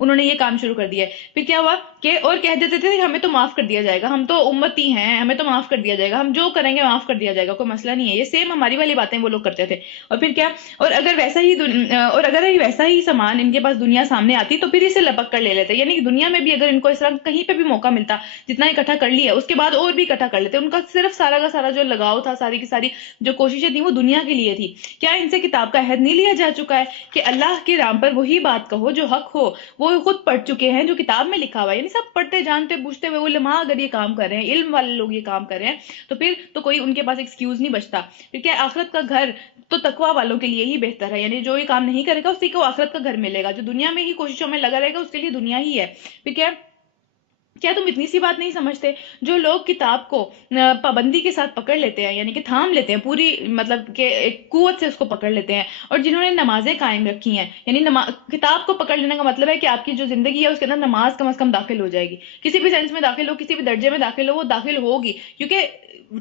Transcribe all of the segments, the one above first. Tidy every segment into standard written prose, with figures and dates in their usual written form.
انہوں نے یہ کام شروع کر دیا ہے۔ پھر کیا ہوا کہ اور کہہ دیتے تھے کہ ہمیں تو معاف کر دیا جائے گا، ہم تو امتی ہیں، ہمیں تو معاف کر دیا جائے گا، ہم جو کریں گے معاف کر دیا جائے گا، کوئی مسئلہ نہیں ہے۔ یہ سیم ہماری والی باتیں وہ لوگ کرتے تھے۔ اور پھر کیا، اور اگر ویسا ہی سامان ان کے پاس دنیا سامنے آتی تو پھر اسے لپک کر لے لیتے، یعنی کہ دنیا میں بھی اگر ان کو اس طرح کہیں پہ بھی موقع ملتا، جتنا اکٹھا کر لیا اس کے بعد اور بھی اکٹھا کر لیتے۔ ان کا صرف سارا کا سارا جو لگاؤ تھا، ساری کی ساری جو کوششیں تھیں وہ دنیا کے لیے تھی۔ کیا ان سے کتاب کا عہد نہیں لیا جا چکا ہے کہ اللہ کے نام پر وہی بات کہو جو حق ہو؟ وہ خود پڑھ چکے ہیں جو کتاب میں لکھا ہوا ہے، یعنی سب پڑھتے جانتے بوجھتے ہوئے علماء اگر یہ کام کر رہے ہیں، علم والے لوگ یہ کام کر رہے ہیں، تو پھر تو کوئی ان کے پاس ایکسکیوز نہیں بچتا۔ پھر کیا، آخرت کا گھر تو تقوی والوں کے لیے ہی بہتر ہے، یعنی جو یہ کام نہیں کرے گا اسی کو آخرت کا گھر ملے گا، جو دنیا میں ہی کوششوں میں لگا رہے گا اس کے لیے دنیا ہی ہے۔ پھر کیا تم اتنی سی بات نہیں سمجھتے؟ جو لوگ کتاب کو پابندی کے ساتھ پکڑ لیتے ہیں، یعنی کہ تھام لیتے ہیں پوری، مطلب کہ ایک قوت سے اس کو پکڑ لیتے ہیں، اور جنہوں نے نمازیں قائم رکھی ہیں، یعنی کتاب کو پکڑ لینے کا مطلب ہے کہ آپ کی جو زندگی ہے اس کے اندر نماز کم از کم داخل ہو جائے گی، کسی بھی سینس میں داخل ہو، کسی بھی درجے میں داخل ہو، وہ داخل ہوگی، کیونکہ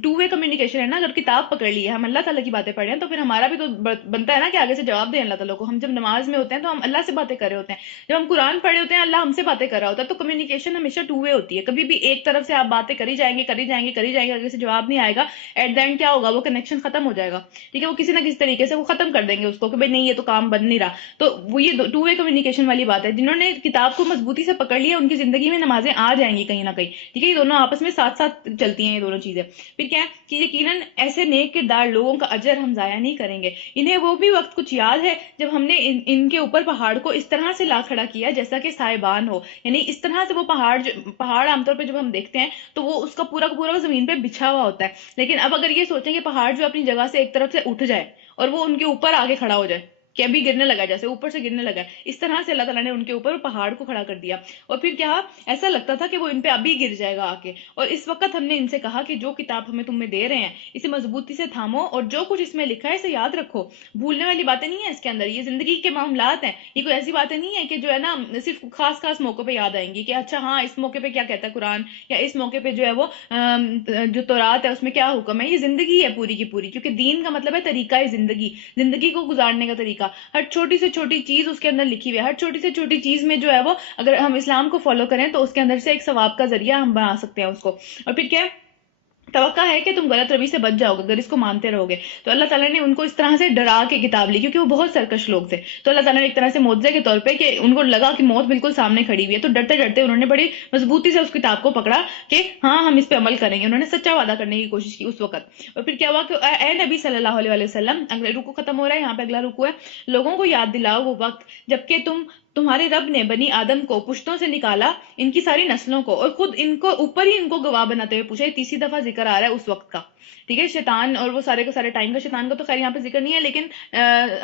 ٹو وے کمیونیکیشن ہے نا۔ اگر کتاب پکڑ لی ہے، ہم اللہ تعالیٰ کی باتیں پڑھ رہے ہیں، تو پھر ہمارا بھی تو بنتا ہے نا کہ آگے سے جواب دیں اللہ تعالیٰ کو۔ ہم جب نماز میں ہوتے ہیں تو ہم اللہ سے باتیں کر رہے ہوتے ہیں، جب ہم قرآن پڑھ رہے ہوتے ہیں اللہ ہم سے باتیں کر رہا ہوتا ہے، تو کمیونیکیشن ہمیشہ ٹو وے ہوتی ہے۔ کبھی بھی ایک طرف سے آپ باتیں کری جائیں گے آگے سے جواب نہیں آئے گا، ایٹ دا اینڈ کیا ہوگا، وہ کنیکشن ختم ہو جائے گا، ٹھیک ہے، وہ کسی نہ کسی طریقے سے وہ ختم کر دیں گے اس کو کہ بھائی نہیں یہ تو کام بن نہیں رہا۔ تو وہ یہ ٹو وے کمیونیکیشن والی بات ہے۔ جنہوں نے کتاب کو مضبوطی سے پکڑ لیا ان کی زندگی میں نمازیں آ جائیں گی کہیں نہ کہیں، ٹھیک ہے، یہ دونوں آپس میں ساتھ ساتھ چلتی ہیں یہ دونوں چیزیں۔ پھر کیا ہے کہ یقیناً ایسے نیک کردار لوگوں کا اجر ہم ضائع نہیں کریں گے۔ انہیں وہ بھی وقت کچھ یاد ہے جب ہم نے ان کے اوپر پہاڑ کو اس طرح سے لا کھڑا کیا جیسا کہ سائبان ہو، یعنی اس طرح سے وہ پہاڑ عام طور پہ جب ہم دیکھتے ہیں تو وہ اس کا پورا کا پورا زمین پہ بچھا ہوا ہوتا ہے، لیکن اب اگر یہ سوچیں کہ پہاڑ جو اپنی جگہ سے ایک طرف سے اٹھ جائے اور وہ ان کے اوپر آگے کھڑا ہو جائے کہ ابھی گرنے لگا، جیسے اوپر سے گرنے لگا، اس طرح سے اللہ تعالیٰ نے ان کے اوپر پہاڑ کو کھڑا کر دیا۔ اور پھر کیا، ایسا لگتا تھا کہ وہ ان پہ ابھی گر جائے گا آ کے۔ اور اس وقت ہم نے ان سے کہا کہ جو کتاب ہمیں تمہیں دے رہے ہیں اسے مضبوطی سے تھامو، اور جو کچھ اس میں لکھا ہے اسے یاد رکھو۔ بھولنے والی باتیں نہیں ہیں اس کے اندر، یہ زندگی کے معاملات ہیں، یہ کوئی ایسی باتیں نہیں ہے کہ جو ہے نا صرف خاص خاص موقع پہ یاد آئیں گی کہ اچھا ہاں اس موقع پہ کیا کہتا ہے قرآن، یا اس موقع پہ جو ہے وہ جو تورات ہے اس میں کیا حکم ہے۔ یہ زندگی ہے پوری کی پوری، کیونکہ دین کا مطلب ہے طریقہ زندگی کو گزارنے کا طریقہ۔ ہر چھوٹی سے چھوٹی چیز اس کے اندر لکھی ہوئی ہے، ہر چھوٹی سے چھوٹی چیز میں جو ہے وہ اگر ہم اسلام کو فالو کریں تو اس کے اندر سے ایک ثواب کا ذریعہ ہم بنا سکتے ہیں اس کو۔ اور پھر کیا توقع ہے کہ تم غلط روی سے بچ جاؤ گے اگر اس کو مانتے رہو گے۔ تو اللہ تعالیٰ نے ان کو اس طرح سے ڈرا کے کتاب لی، کیونکہ وہ بہت سرکش لوگ تھے، تو اللہ تعالیٰ نے ایک طرح سے معجزے کے طور پہ کہ ان کو لگا کہ موت بالکل سامنے کھڑی ہوئی ہے، تو ڈرتے ڈرتے انہوں نے بڑی مضبوطی سے اس کتاب کو پکڑا کہ ہاں ہم اس پہ عمل کریں گے۔ انہوں نے سچا وعدہ کرنے کی کوشش کی اس وقت۔ اور پھر کیا ہوا کہ اے نبی صلی اللہ علیہ وسلم، اگلا رکوع ختم ہو رہا ہے، یہاں پہ اگلا رکوع ہے، لوگوں کو یاد دلاؤ وہ وقت جبکہ تمہارے رب نے بنی آدم کو پشتوں سے نکالا، ان کی ساری نسلوں کو، اور خود ان کو اوپر ہی ان کو گواہ بناتے ہوئے پوچھا۔ یہ تیسری دفعہ ذکر آ رہا ہے اس وقت کا، ٹھیک ہے، شیطان اور وہ سارے کے سارے ٹائم کا، شیطان کا تو خیر یہاں پہ ذکر نہیں ہے، لیکن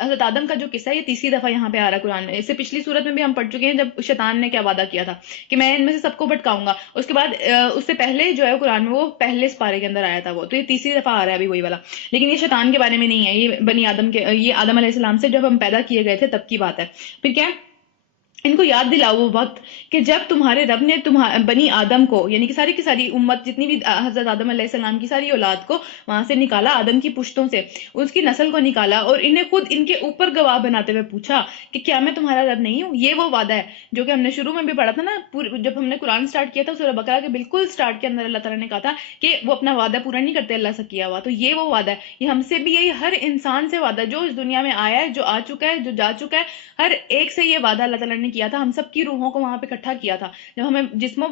حضرت آدم کا جو قصہ ہے یہ تیسری دفعہ یہاں پہ آ رہا ہے قرآن میں۔ اس سے پچھلی صورت میں بھی ہم پڑھ چکے ہیں جب شیطان نے کیا وعدہ کیا تھا کہ میں ان میں سے سب کو بھٹکاؤں گا، اس کے بعد اس سے پہلے جو ہے قرآن میں وہ پہلے سپارے کے اندر آیا تھا وہ، تو یہ تیسری دفعہ آ رہا ہے ابھی وہی والا، لیکن یہ شیطان کے بارے میں نہیں ہے، یہ بنی آدم کے، یہ آدم علیہ السلام سے جب ہم پیدا کیے گئے تھے تب کی بات ہے۔ پھر کیا، ان کو یاد دلاؤ وہ وقت کہ جب تمہارے رب نے بنی آدم کو، یعنی کہ ساری کی ساری امت جتنی بھی حضرت آدم علیہ السلام کی ساری اولاد کو وہاں سے نکالا، آدم کی پشتوں سے اس کی نسل کو نکالا، اور انہیں خود ان کے اوپر گواہ بناتے ہوئے پوچھا کہ کیا میں تمہارا رب نہیں ہوں۔ یہ وہ وعدہ ہے جو کہ ہم نے شروع میں بھی پڑھا تھا نا، جب ہم نے قرآن سٹارٹ کیا تھا سورہ بقرہ کے بالکل سٹارٹ کے اندر اللہ تعالیٰ نے کہا تھا کہ وہ اپنا وعدہ پورا نہیں کرتے اللہ سے کیا ہوا، تو یہ وہ وعدہ ہے، یہ ہم سے بھی، یہی ہر انسان سے وعدہ جو اس دنیا میں آیا ہے، جو آ چکا ہے، جو جا چکا ہے، ہر ایک سے یہ وعدہ اللہ تعالیٰ نے کیا تھا۔ ہم سب کی روحوں کو وہاں پہ اکٹھا کیا تھا، جب ہمیں جسم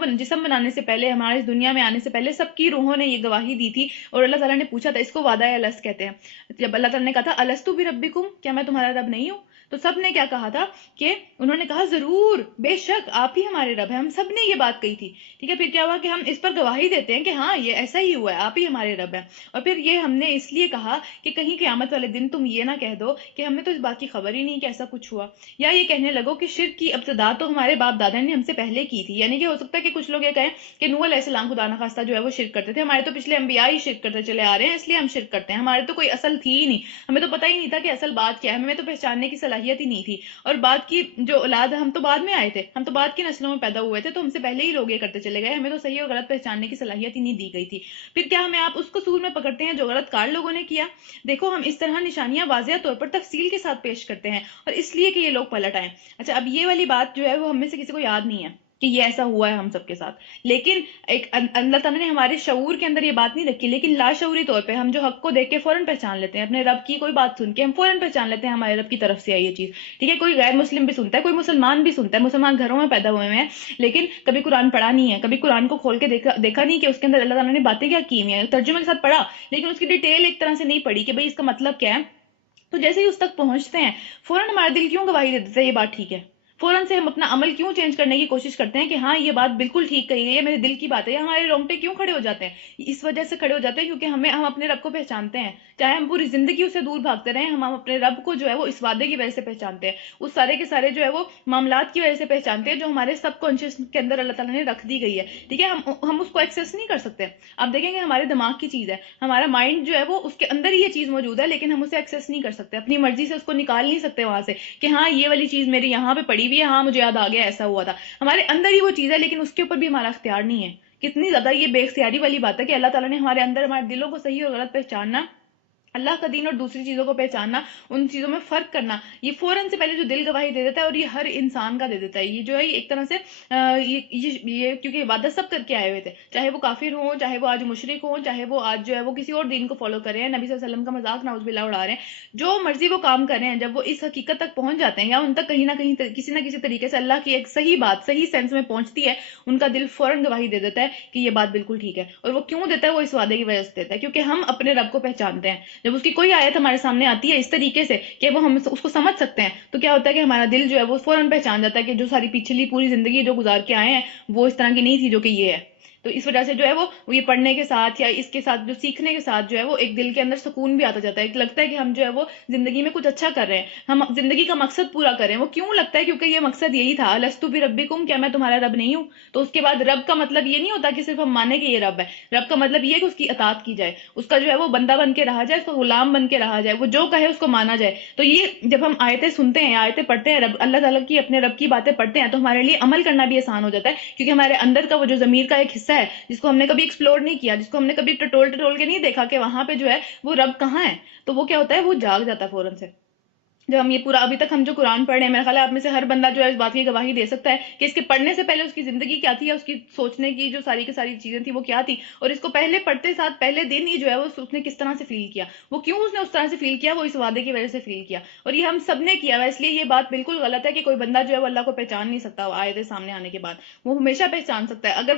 بنانے سے پہلے، ہمارے اس دنیا میں آنے سے پہلے سب کی روحوں نے یہ گواہی دی تھی، اور اللہ تعالیٰ نے پوچھا تھا، اس کو وعدہ الست کہتے ہیں۔ جب اللہ تعالیٰ نے کہا تھا الستو بربکم، کیا میں تمہارا رب نہیں ہوں، تو سب نے کیا کہا تھا کہ انہوں نے کہا ضرور، بے شک آپ ہی ہمارے رب ہیں، ہم سب نے یہ بات کہی تھی، ٹھیک ہے۔ پھر کیا ہوا کہ ہم اس پر گواہی دیتے ہیں کہ ہاں یہ ایسا ہی ہوا ہے، آپ ہی ہمارے رب ہیں۔ اور پھر یہ ہم نے اس لیے کہا کہ کہیں قیامت والے دن تم یہ نہ کہہ دو کہ ہم نے تو اس بات کی خبر ہی نہیں کہ ایسا کچھ ہوا، یا یہ کہنے لگو کہ شرک کی ابتدا تو ہمارے باپ دادا نے ہم سے پہلے کی تھی، یعنی کہ ہو سکتا ہے کہ کچھ لوگ یہ کہیں کہ نوح علیہ السلام خدا نخواستہ جو ہے وہ شرک کرتے تھے، ہمارے تو پچھلے انبیاء ہی شرک کرتے چلے آ رہے ہیں اس لیے ہم شرک کرتے ہیں، ہمارے تو کوئی اصل تھی ہی نہیں، ہمیں تو پتہ ہی نہیں تھا کہ اصل بات کیا ہے، ہمیں تو پہچاننے کی صلاحیت صلاحیت ہی نہیں تھی. اور بعد کی جو اولاد ہے، ہم تو بعد میں آئے تھے، ہم تو بعد کی نسلوں میں پیدا ہوئے تھے، تو ہم سے پہلے ہی لوگ یہ کرتے چلے گئے، ہمیں تو صحیح اور غلط پہچاننے کی صلاحیت ہی نہیں دی گئی تھی. پھر کیا ہمیں آپ اس قصور میں پکڑتے ہیں جو غلط کار لوگوں نے کیا؟ دیکھو، ہم اس طرح نشانیاں واضح طور پر تفصیل کے ساتھ پیش کرتے ہیں، اور اس لیے کہ یہ لوگ پلٹ آئیں. اچھا، اب یہ والی بات جو ہے وہ ہم میں سے کسی کو یاد نہیں ہے کہ یہ ایسا ہوا ہے ہم سب کے ساتھ، لیکن ایک اللہ تعالیٰ نے ہمارے شعور کے اندر یہ بات نہیں رکھی، لیکن لاشعوری طور پہ ہم جو حق کو دیکھ کے فوراً پہچان لیتے ہیں، اپنے رب کی کوئی بات سن کے ہم فوراً پہچان لیتے ہیں ہمارے رب کی طرف سے ہے یہ چیز. ٹھیک ہے، کوئی غیر مسلم بھی سنتا ہے، کوئی مسلمان بھی سنتا ہے، مسلمان گھروں میں پیدا ہوئے ہیں لیکن کبھی قرآن پڑھا نہیں ہے، کبھی قرآن کو کھول کے دیکھا نہیں کہ اس کے اندر اللہ تعالیٰ نے باتیں کیا کی ہیں، ترجمے کے ساتھ پڑھا لیکن اس کی ڈیٹیل ایک طرح سے نہیں پڑھی کہ بھئی اس کا مطلب کیا ہے. تو جیسے ہی اس تک پہنچتے ہیں فوراً ہمارا دل کیوں گواہی دے دیتا ہے یہ بات ٹھیک ہے، فوراً سے ہم اپنا عمل کیوں چینج کرنے کی کوشش کرتے ہیں کہ ہاں یہ بات بالکل ٹھیک کہی گئی ہے، میرے دل کی بات ہے. یا ہمارے رونگٹے کیوں کھڑے ہو جاتے ہیں؟ اس وجہ سے کھڑے ہو جاتے ہیں کیونکہ ہم اپنے رب کو پہچانتے ہیں. چاہے ہم پوری زندگی اسے دور بھاگتے رہیں، ہم اپنے رب کو جو ہے وہ اس وعدے کی وجہ سے پہچانتے ہیں، اس سارے کے سارے جو ہے وہ معاملات کی وجہ سے پہچانتے ہیں جو ہمارے سب کانشیس کے اندر اللہ تعالیٰ نے رکھ دی گئی ہے. ٹھیک ہے، ہم اس کو ایکسیس نہیں کر سکتے. آپ دیکھیں گے ہمارے دماغ کی چیز ہے، ہمارا مائنڈ جو ہے وہ اس کے اندر ہی یہ چیز موجود ہے، لیکن ہم اسے ایکسیس نہیں کر سکتے، اپنی مرضی سے اس کو نکال نہیں سکتے وہاں سے کہ ہاں یہ والی چیز میری یہاں پہ پڑی ہوئی ہے، ہاں مجھے یاد آ گیا ایسا ہوا تھا. ہمارے اندر ہی وہ چیز ہے لیکن اس کے اوپر بھی ہمارا اختیار نہیں ہے. کتنی زیادہ یہ بے اختیاری والی بات ہے کہ اللہ تعالیٰ نے ہمارے اندر ہمارے دلوں کو صحیح اور غلط پہچاننا، اللہ کا دین اور دوسری چیزوں کو پہچاننا، ان چیزوں میں فرق کرنا، یہ فوراً سے پہلے جو دل گواہی دے دیتا ہے، اور یہ ہر انسان کا دے دیتا ہے. یہ جو ہے ایک طرح سے یہ کیونکہ وعدہ سب کر کے آئے ہوئے تھے، چاہے وہ کافر ہوں، چاہے وہ آج مشرک ہوں، چاہے وہ آج جو ہے وہ کسی اور دین کو فالو کر رہے ہیں، نبی صلی اللہ علیہ وسلم کا مذاق نعوذ باللہ اڑا رہے ہیں، جو مرضی وہ کام کر رہے ہیں، جب وہ اس حقیقت تک پہنچ جاتے ہیں یا ان تک کہیں نہ کہیں کسی نہ کسی طریقے سے اللہ کی ایک صحیح بات صحیح سینس میں پہنچتی ہے، ان کا دل فوراً گواہی دے دیتا ہے کہ یہ بات بالکل ٹھیک ہے. اور وہ کیوں دیتا ہے؟ وہ اس وعدے کی وجہ سے دیتا ہے کیونکہ ہم اپنے رب کو پہچانتے ہیں. جب اس کی کوئی آیت ہمارے سامنے آتی ہے اس طریقے سے کہ وہ ہم اس کو سمجھ سکتے ہیں، تو کیا ہوتا ہے کہ ہمارا دل جو ہے وہ فوراً پہچان جاتا ہے کہ جو ساری پچھلی پوری زندگی جو گزار کے آئے ہیں وہ اس طرح کی نہیں تھی جو کہ یہ ہے. تو اس وجہ سے جو ہے وہ یہ پڑھنے کے ساتھ یا اس کے ساتھ جو سیکھنے کے ساتھ جو ہے وہ ایک دل کے اندر سکون بھی آتا جاتا ہے. ایک لگتا ہے کہ ہم جو ہے وہ زندگی میں کچھ اچھا کر رہے ہیں، ہم زندگی کا مقصد پورا کر رہے ہیں. وہ کیوں لگتا ہے؟ کیونکہ یہ مقصد یہی تھا، الستو بربکم، کیا میں تمہارا رب نہیں ہوں؟ تو اس کے بعد رب کا مطلب یہ نہیں ہوتا کہ صرف ہم مانے کہ یہ رب ہے. رب کا مطلب یہ ہے کہ اس کی اطاعت کی جائے، اس کا جو ہے وہ بندہ بن کے رہا جائے، اس کا غلام بن کے رہا جائے، وہ جو کہے اس کو مانا جائے. تو یہ جب ہم آیتیں سنتے ہیں، آیتیں پڑھتے ہیں، اللہ تعالیٰ کی اپنے رب کی باتیں پڑھتے ہیں، تو ہمارے لیے عمل کرنا بھی آسان ہو جاتا ہے کیونکہ ہمارے اندر کا وہ جو ضمیر کا ایک حصہ ہے جس کو ہم نے کبھی ایکسپلور نہیں کیا، جس کو ہم نے کبھی ٹٹول کے نہیں دیکھا کہ وہاں پہ جو ہے وہ رب کہاں ہے، تو وہ کیا ہوتا ہے؟ وہ جاگ جاتا ہے فوراً سے. جب ہم یہ پورا ابھی تک ہم جو قرآن پڑھ رہے ہیں، میرا خیال ہے آپ میں سے ہر بندہ جو ہے اس بات کی گواہی دے سکتا ہے کہ اس کے پڑھنے سے پہلے اس کی زندگی کیا تھی، یا اس کی سوچنے کی جو ساری کی ساری چیزیں تھی وہ کیا تھی، اور اس کو پہلے پڑھتے ساتھ پہلے دن ہی جو ہے وہ اس نے کس طرح سے فیل کیا، وہ کیوں اس نے اس طرح سے فیل کیا، وہ اس وعدے کی وجہ سے فیل کیا. اور یہ ہم سب نے کیا ہوا، اس لیے یہ بات بالکل غلط ہے کہ کوئی بندہ جو ہے وہ اللہ کو پہچان نہیں سکتا آیتیں سامنے آنے کے بعد. وہ ہمیشہ پہچان سکتا ہے. اگر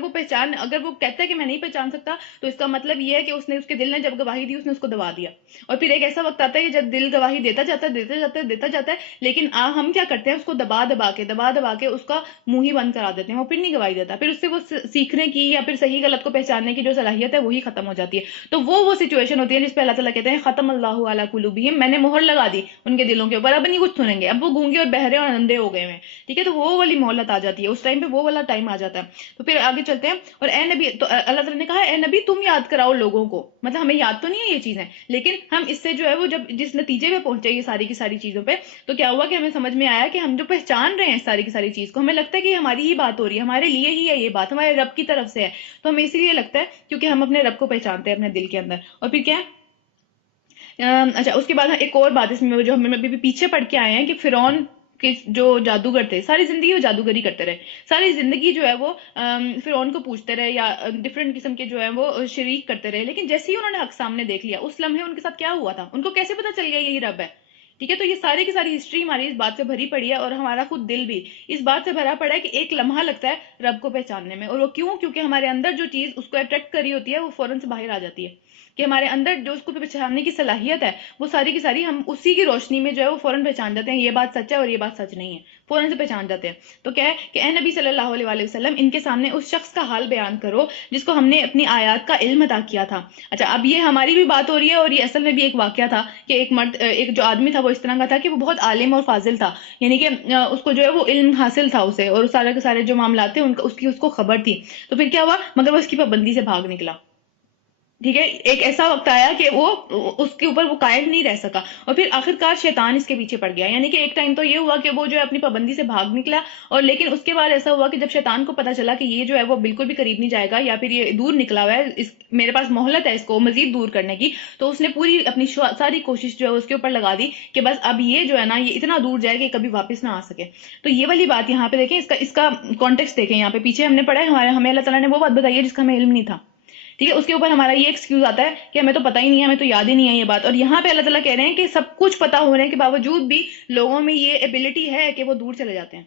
وہ کہتا ہے کہ میں نہیں پہچان سکتا، تو اس کا مطلب یہ ہے کہ اس کے دل نے جب گواہی دی اس نے اس کو دبا دیا. اور پھر ایک ایسا وقت آتا ہے کہ جب دل گواہی دیتا جاتا ہے لیکن ہم کیا کرتے ہیں؟ اس کو دبا دبا کے اس کا منہ ہی بند کرا دیتے ہیں، وہ پھر نہیں گواہی دیتا، پھر اس سے وہ سیکھنے کی یا پھر صحیح غلط کو پہچاننے کی جو صلاحیت ہے وہی ختم ہو جاتی ہے. تو وہ سچویشن ہوتی ہے جس پہ اللہ تعالیٰ کہتے ہیں ختم اللہ علی قلوبہم، میں نے مہر لگا دی ان کے دلوں کے اوپر، اب نہیں کچھ سنیں گے، اب وہ گونگے اور بہرے اور اندھے ہو گئے ہیں. ٹھیک ہے، تو وہ والی مہلت آ جاتی ہے، اس ٹائم پہ وہ والا ٹائم آ جاتا ہے. تو پھر آگے چلتے ہیں. اور اے نبی، تو اللہ تعالیٰ نے کہا اے نبی تم یاد کراؤ لوگوں کو، مطلب ہمیں یاد تو نہیں ہے یہ چیزیں، لیکن ہم اس سے جو ہے وہ جب جس نتیجے پہ پہنچے یہ ساری کی ساری چیزوں پہ، تو کیا ہوا کہ ہمیں سمجھ میں آیا کہ ہم جو پہچان رہے ہیں ساری کی ساری چیز کو، ہمیں لگتا ہے کہ ہماری ہی بات ہو رہی ہے، ہمارے لیے ہی ہے یہ بات، ہمارے رب کی طرف سے ہے. تو ہمیں اسی لیے لگتا ہے کیونکہ ہم اپنے رب کو پہچانتے ہیں اپنے دل کے اندر. اور پھر کیا اچھا، اس کے بعد ایک اور بات اس میں جو ہم ابھی پیچھے پڑھ کے آئے ہیں کہ فرعون کے جو جادوگر تھے ساری زندگی وہ جادوگری کرتے رہے، ساری زندگی جو ہے وہ فرعون کو پوچھتے رہے یا ڈفرینٹ قسم کے جو ہے وہ شریک کرتے رہے، لیکن جیسے ہی انہوں نے حق سامنے دیکھ لیا اس لمحے ان کے ساتھ کیا ہوا تھا، ان کو کیسے پتا چل گیا یہی رب ہے. ٹھیک ہے، تو یہ ساری کی ساری ہسٹری ہماری اس بات سے بھری پڑی ہے، اور ہمارا خود دل بھی اس بات سے بھرا پڑا ہے کہ ایک لمحہ لگتا ہے رب کو پہچاننے میں. اور وہ کیوں؟ کیونکہ ہمارے اندر جو چیز اس کو اٹریکٹ کری ہوتی ہے وہ فوراً سے باہر آ جاتی ہے، کہ ہمارے اندر جو اس کو پہچاننے کی صلاحیت ہے وہ ساری کی ساری ہم اسی کی روشنی میں جو ہے وہ فوراً پہچان جاتے ہیں یہ بات سچ ہے اور یہ بات سچ نہیں ہے، فوراً سے پہچان جاتے ہیں. تو کیا ہے کہ اے نبی صلی اللہ علیہ وسلم ان کے سامنے اس شخص کا حال بیان کرو جس کو ہم نے اپنی آیات کا علم عطا کیا تھا. اچھا، اب یہ ہماری بھی بات ہو رہی ہے اور یہ اصل میں بھی ایک واقعہ تھا کہ ایک مرد، ایک جو آدمی تھا وہ اس طرح کا تھا کہ وہ بہت عالم اور فاضل تھا، یعنی کہ اس کو جو ہے وہ علم حاصل تھا اسے، اور سارے کے سارے جو معاملات تھے اس کو خبر تھی. تو پھر کیا ہوا؟ مگر وہ اس کی پابندی سے بھاگ نکلا. ٹھیک ہے، ایک ایسا وقت آیا کہ وہ اس کے اوپر وہ قائم نہیں رہ سکا، اور پھر آخرکار شیطان اس کے پیچھے پڑ گیا. یعنی کہ ایک ٹائم تو یہ ہوا کہ وہ جو ہے اپنی پابندی سے بھاگ نکلا، اور لیکن اس کے بعد ایسا ہوا کہ جب شیطان کو پتا چلا کہ یہ جو ہے وہ بالکل بھی قریب نہیں جائے گا، یا پھر یہ دور نکلا ہوا ہے، میرے پاس مہلت ہے اس کو مزید دور کرنے کی، تو اس نے پوری اپنی ساری کوشش جو ہے اس کے اوپر لگا دی کہ بس اب یہ جو ہے نا یہ اتنا دور جائے کہ کبھی واپس نہ آ سکے. تو یہ والی بات یہاں پہ دیکھیں، اس کا کانٹیکسٹ دیکھیں. یہاں پہ پیچھے ہم نے پڑھا ہے، ہمیں اللہ تعالیٰ نے وہ بات بتائی ہے جس کا ہمیں علم نہیں تھا. ٹھیک ہے، اس کے اوپر ہمارا یہ ایکسکیوز آتا ہے کہ ہمیں تو پتہ ہی نہیں ہے، ہمیں تو یاد ہی نہیں ہے یہ بات. اور یہاں پہ اللہ تعالیٰ کہہ رہے ہیں کہ سب کچھ پتا ہونے کے باوجود بھی لوگوں میں یہ ایبلٹی ہے کہ وہ دور چلے جاتے ہیں.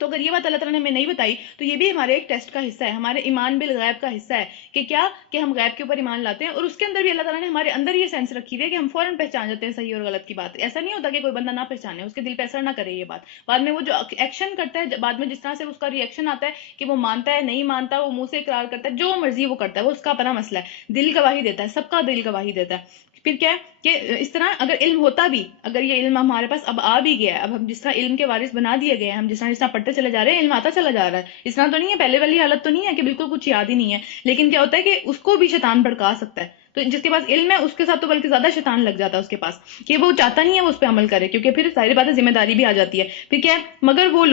تو اگر یہ بات اللہ تعالیٰ نے ہمیں نہیں بتائی تو یہ بھی ہمارے ایک ٹیسٹ کا حصہ ہے، ہمارے ایمان بالغیب کا حصہ ہے کہ کیا کہ ہم غیب کے اوپر ایمان لاتے ہیں. اور اس کے اندر بھی اللہ تعالیٰ نے ہمارے اندر یہ سینس رکھی ہوئی ہے کہ ہم فوراً پہچان جاتے ہیں صحیح اور غلط کی بات. ایسا نہیں ہوتا کہ کوئی بندہ نہ پہچانے، اس کے دل پہ اثر نہ کرے یہ بات. بعد میں وہ جو ایکشن کرتا ہے، بعد میں جس طرح سے اس کا ری ایکشن آتا ہے کہ وہ مانتا ہے نہیں مانتا، وہ منہ سے اقرار کرتا ہے، جو مرضی وہ کرتا ہے، وہ اس کا اپنا مسئلہ ہے. دل گواہی دیتا ہے، سب کا دل گواہی دیتا ہے. پھر کیا ہے کہ اس طرح اگر علم ہوتا بھی، اگر یہ علم ہمارے پاس اب آ بھی گیا ہے، اب ہم جس طرح علم کے وارث بنا دیے گئے ہیں، ہم جس طرح پڑھتے چلے جا رہے ہیں، علم آتا چلا جا رہا ہے. اس طرح تو نہیں ہے، پہلے والی حالت تو نہیں ہے کہ بالکل کچھ یاد ہی نہیں ہے. لیکن کیا ہوتا ہے کہ اس کو بھی شیطان بھڑکا سکتا ہے. تو جس کے پاس علم ہے اس کے ساتھ تو بلکہ زیادہ شیطان لگ جاتا ہے اس کے پاس، کہ وہ چاہتا نہیں ہے وہ اس پہ عمل کرے، کیونکہ پھر ظاہر بات ہے ذمہ داری بھی آ جاتی ہے. پھر کیا ہے، مگر وہ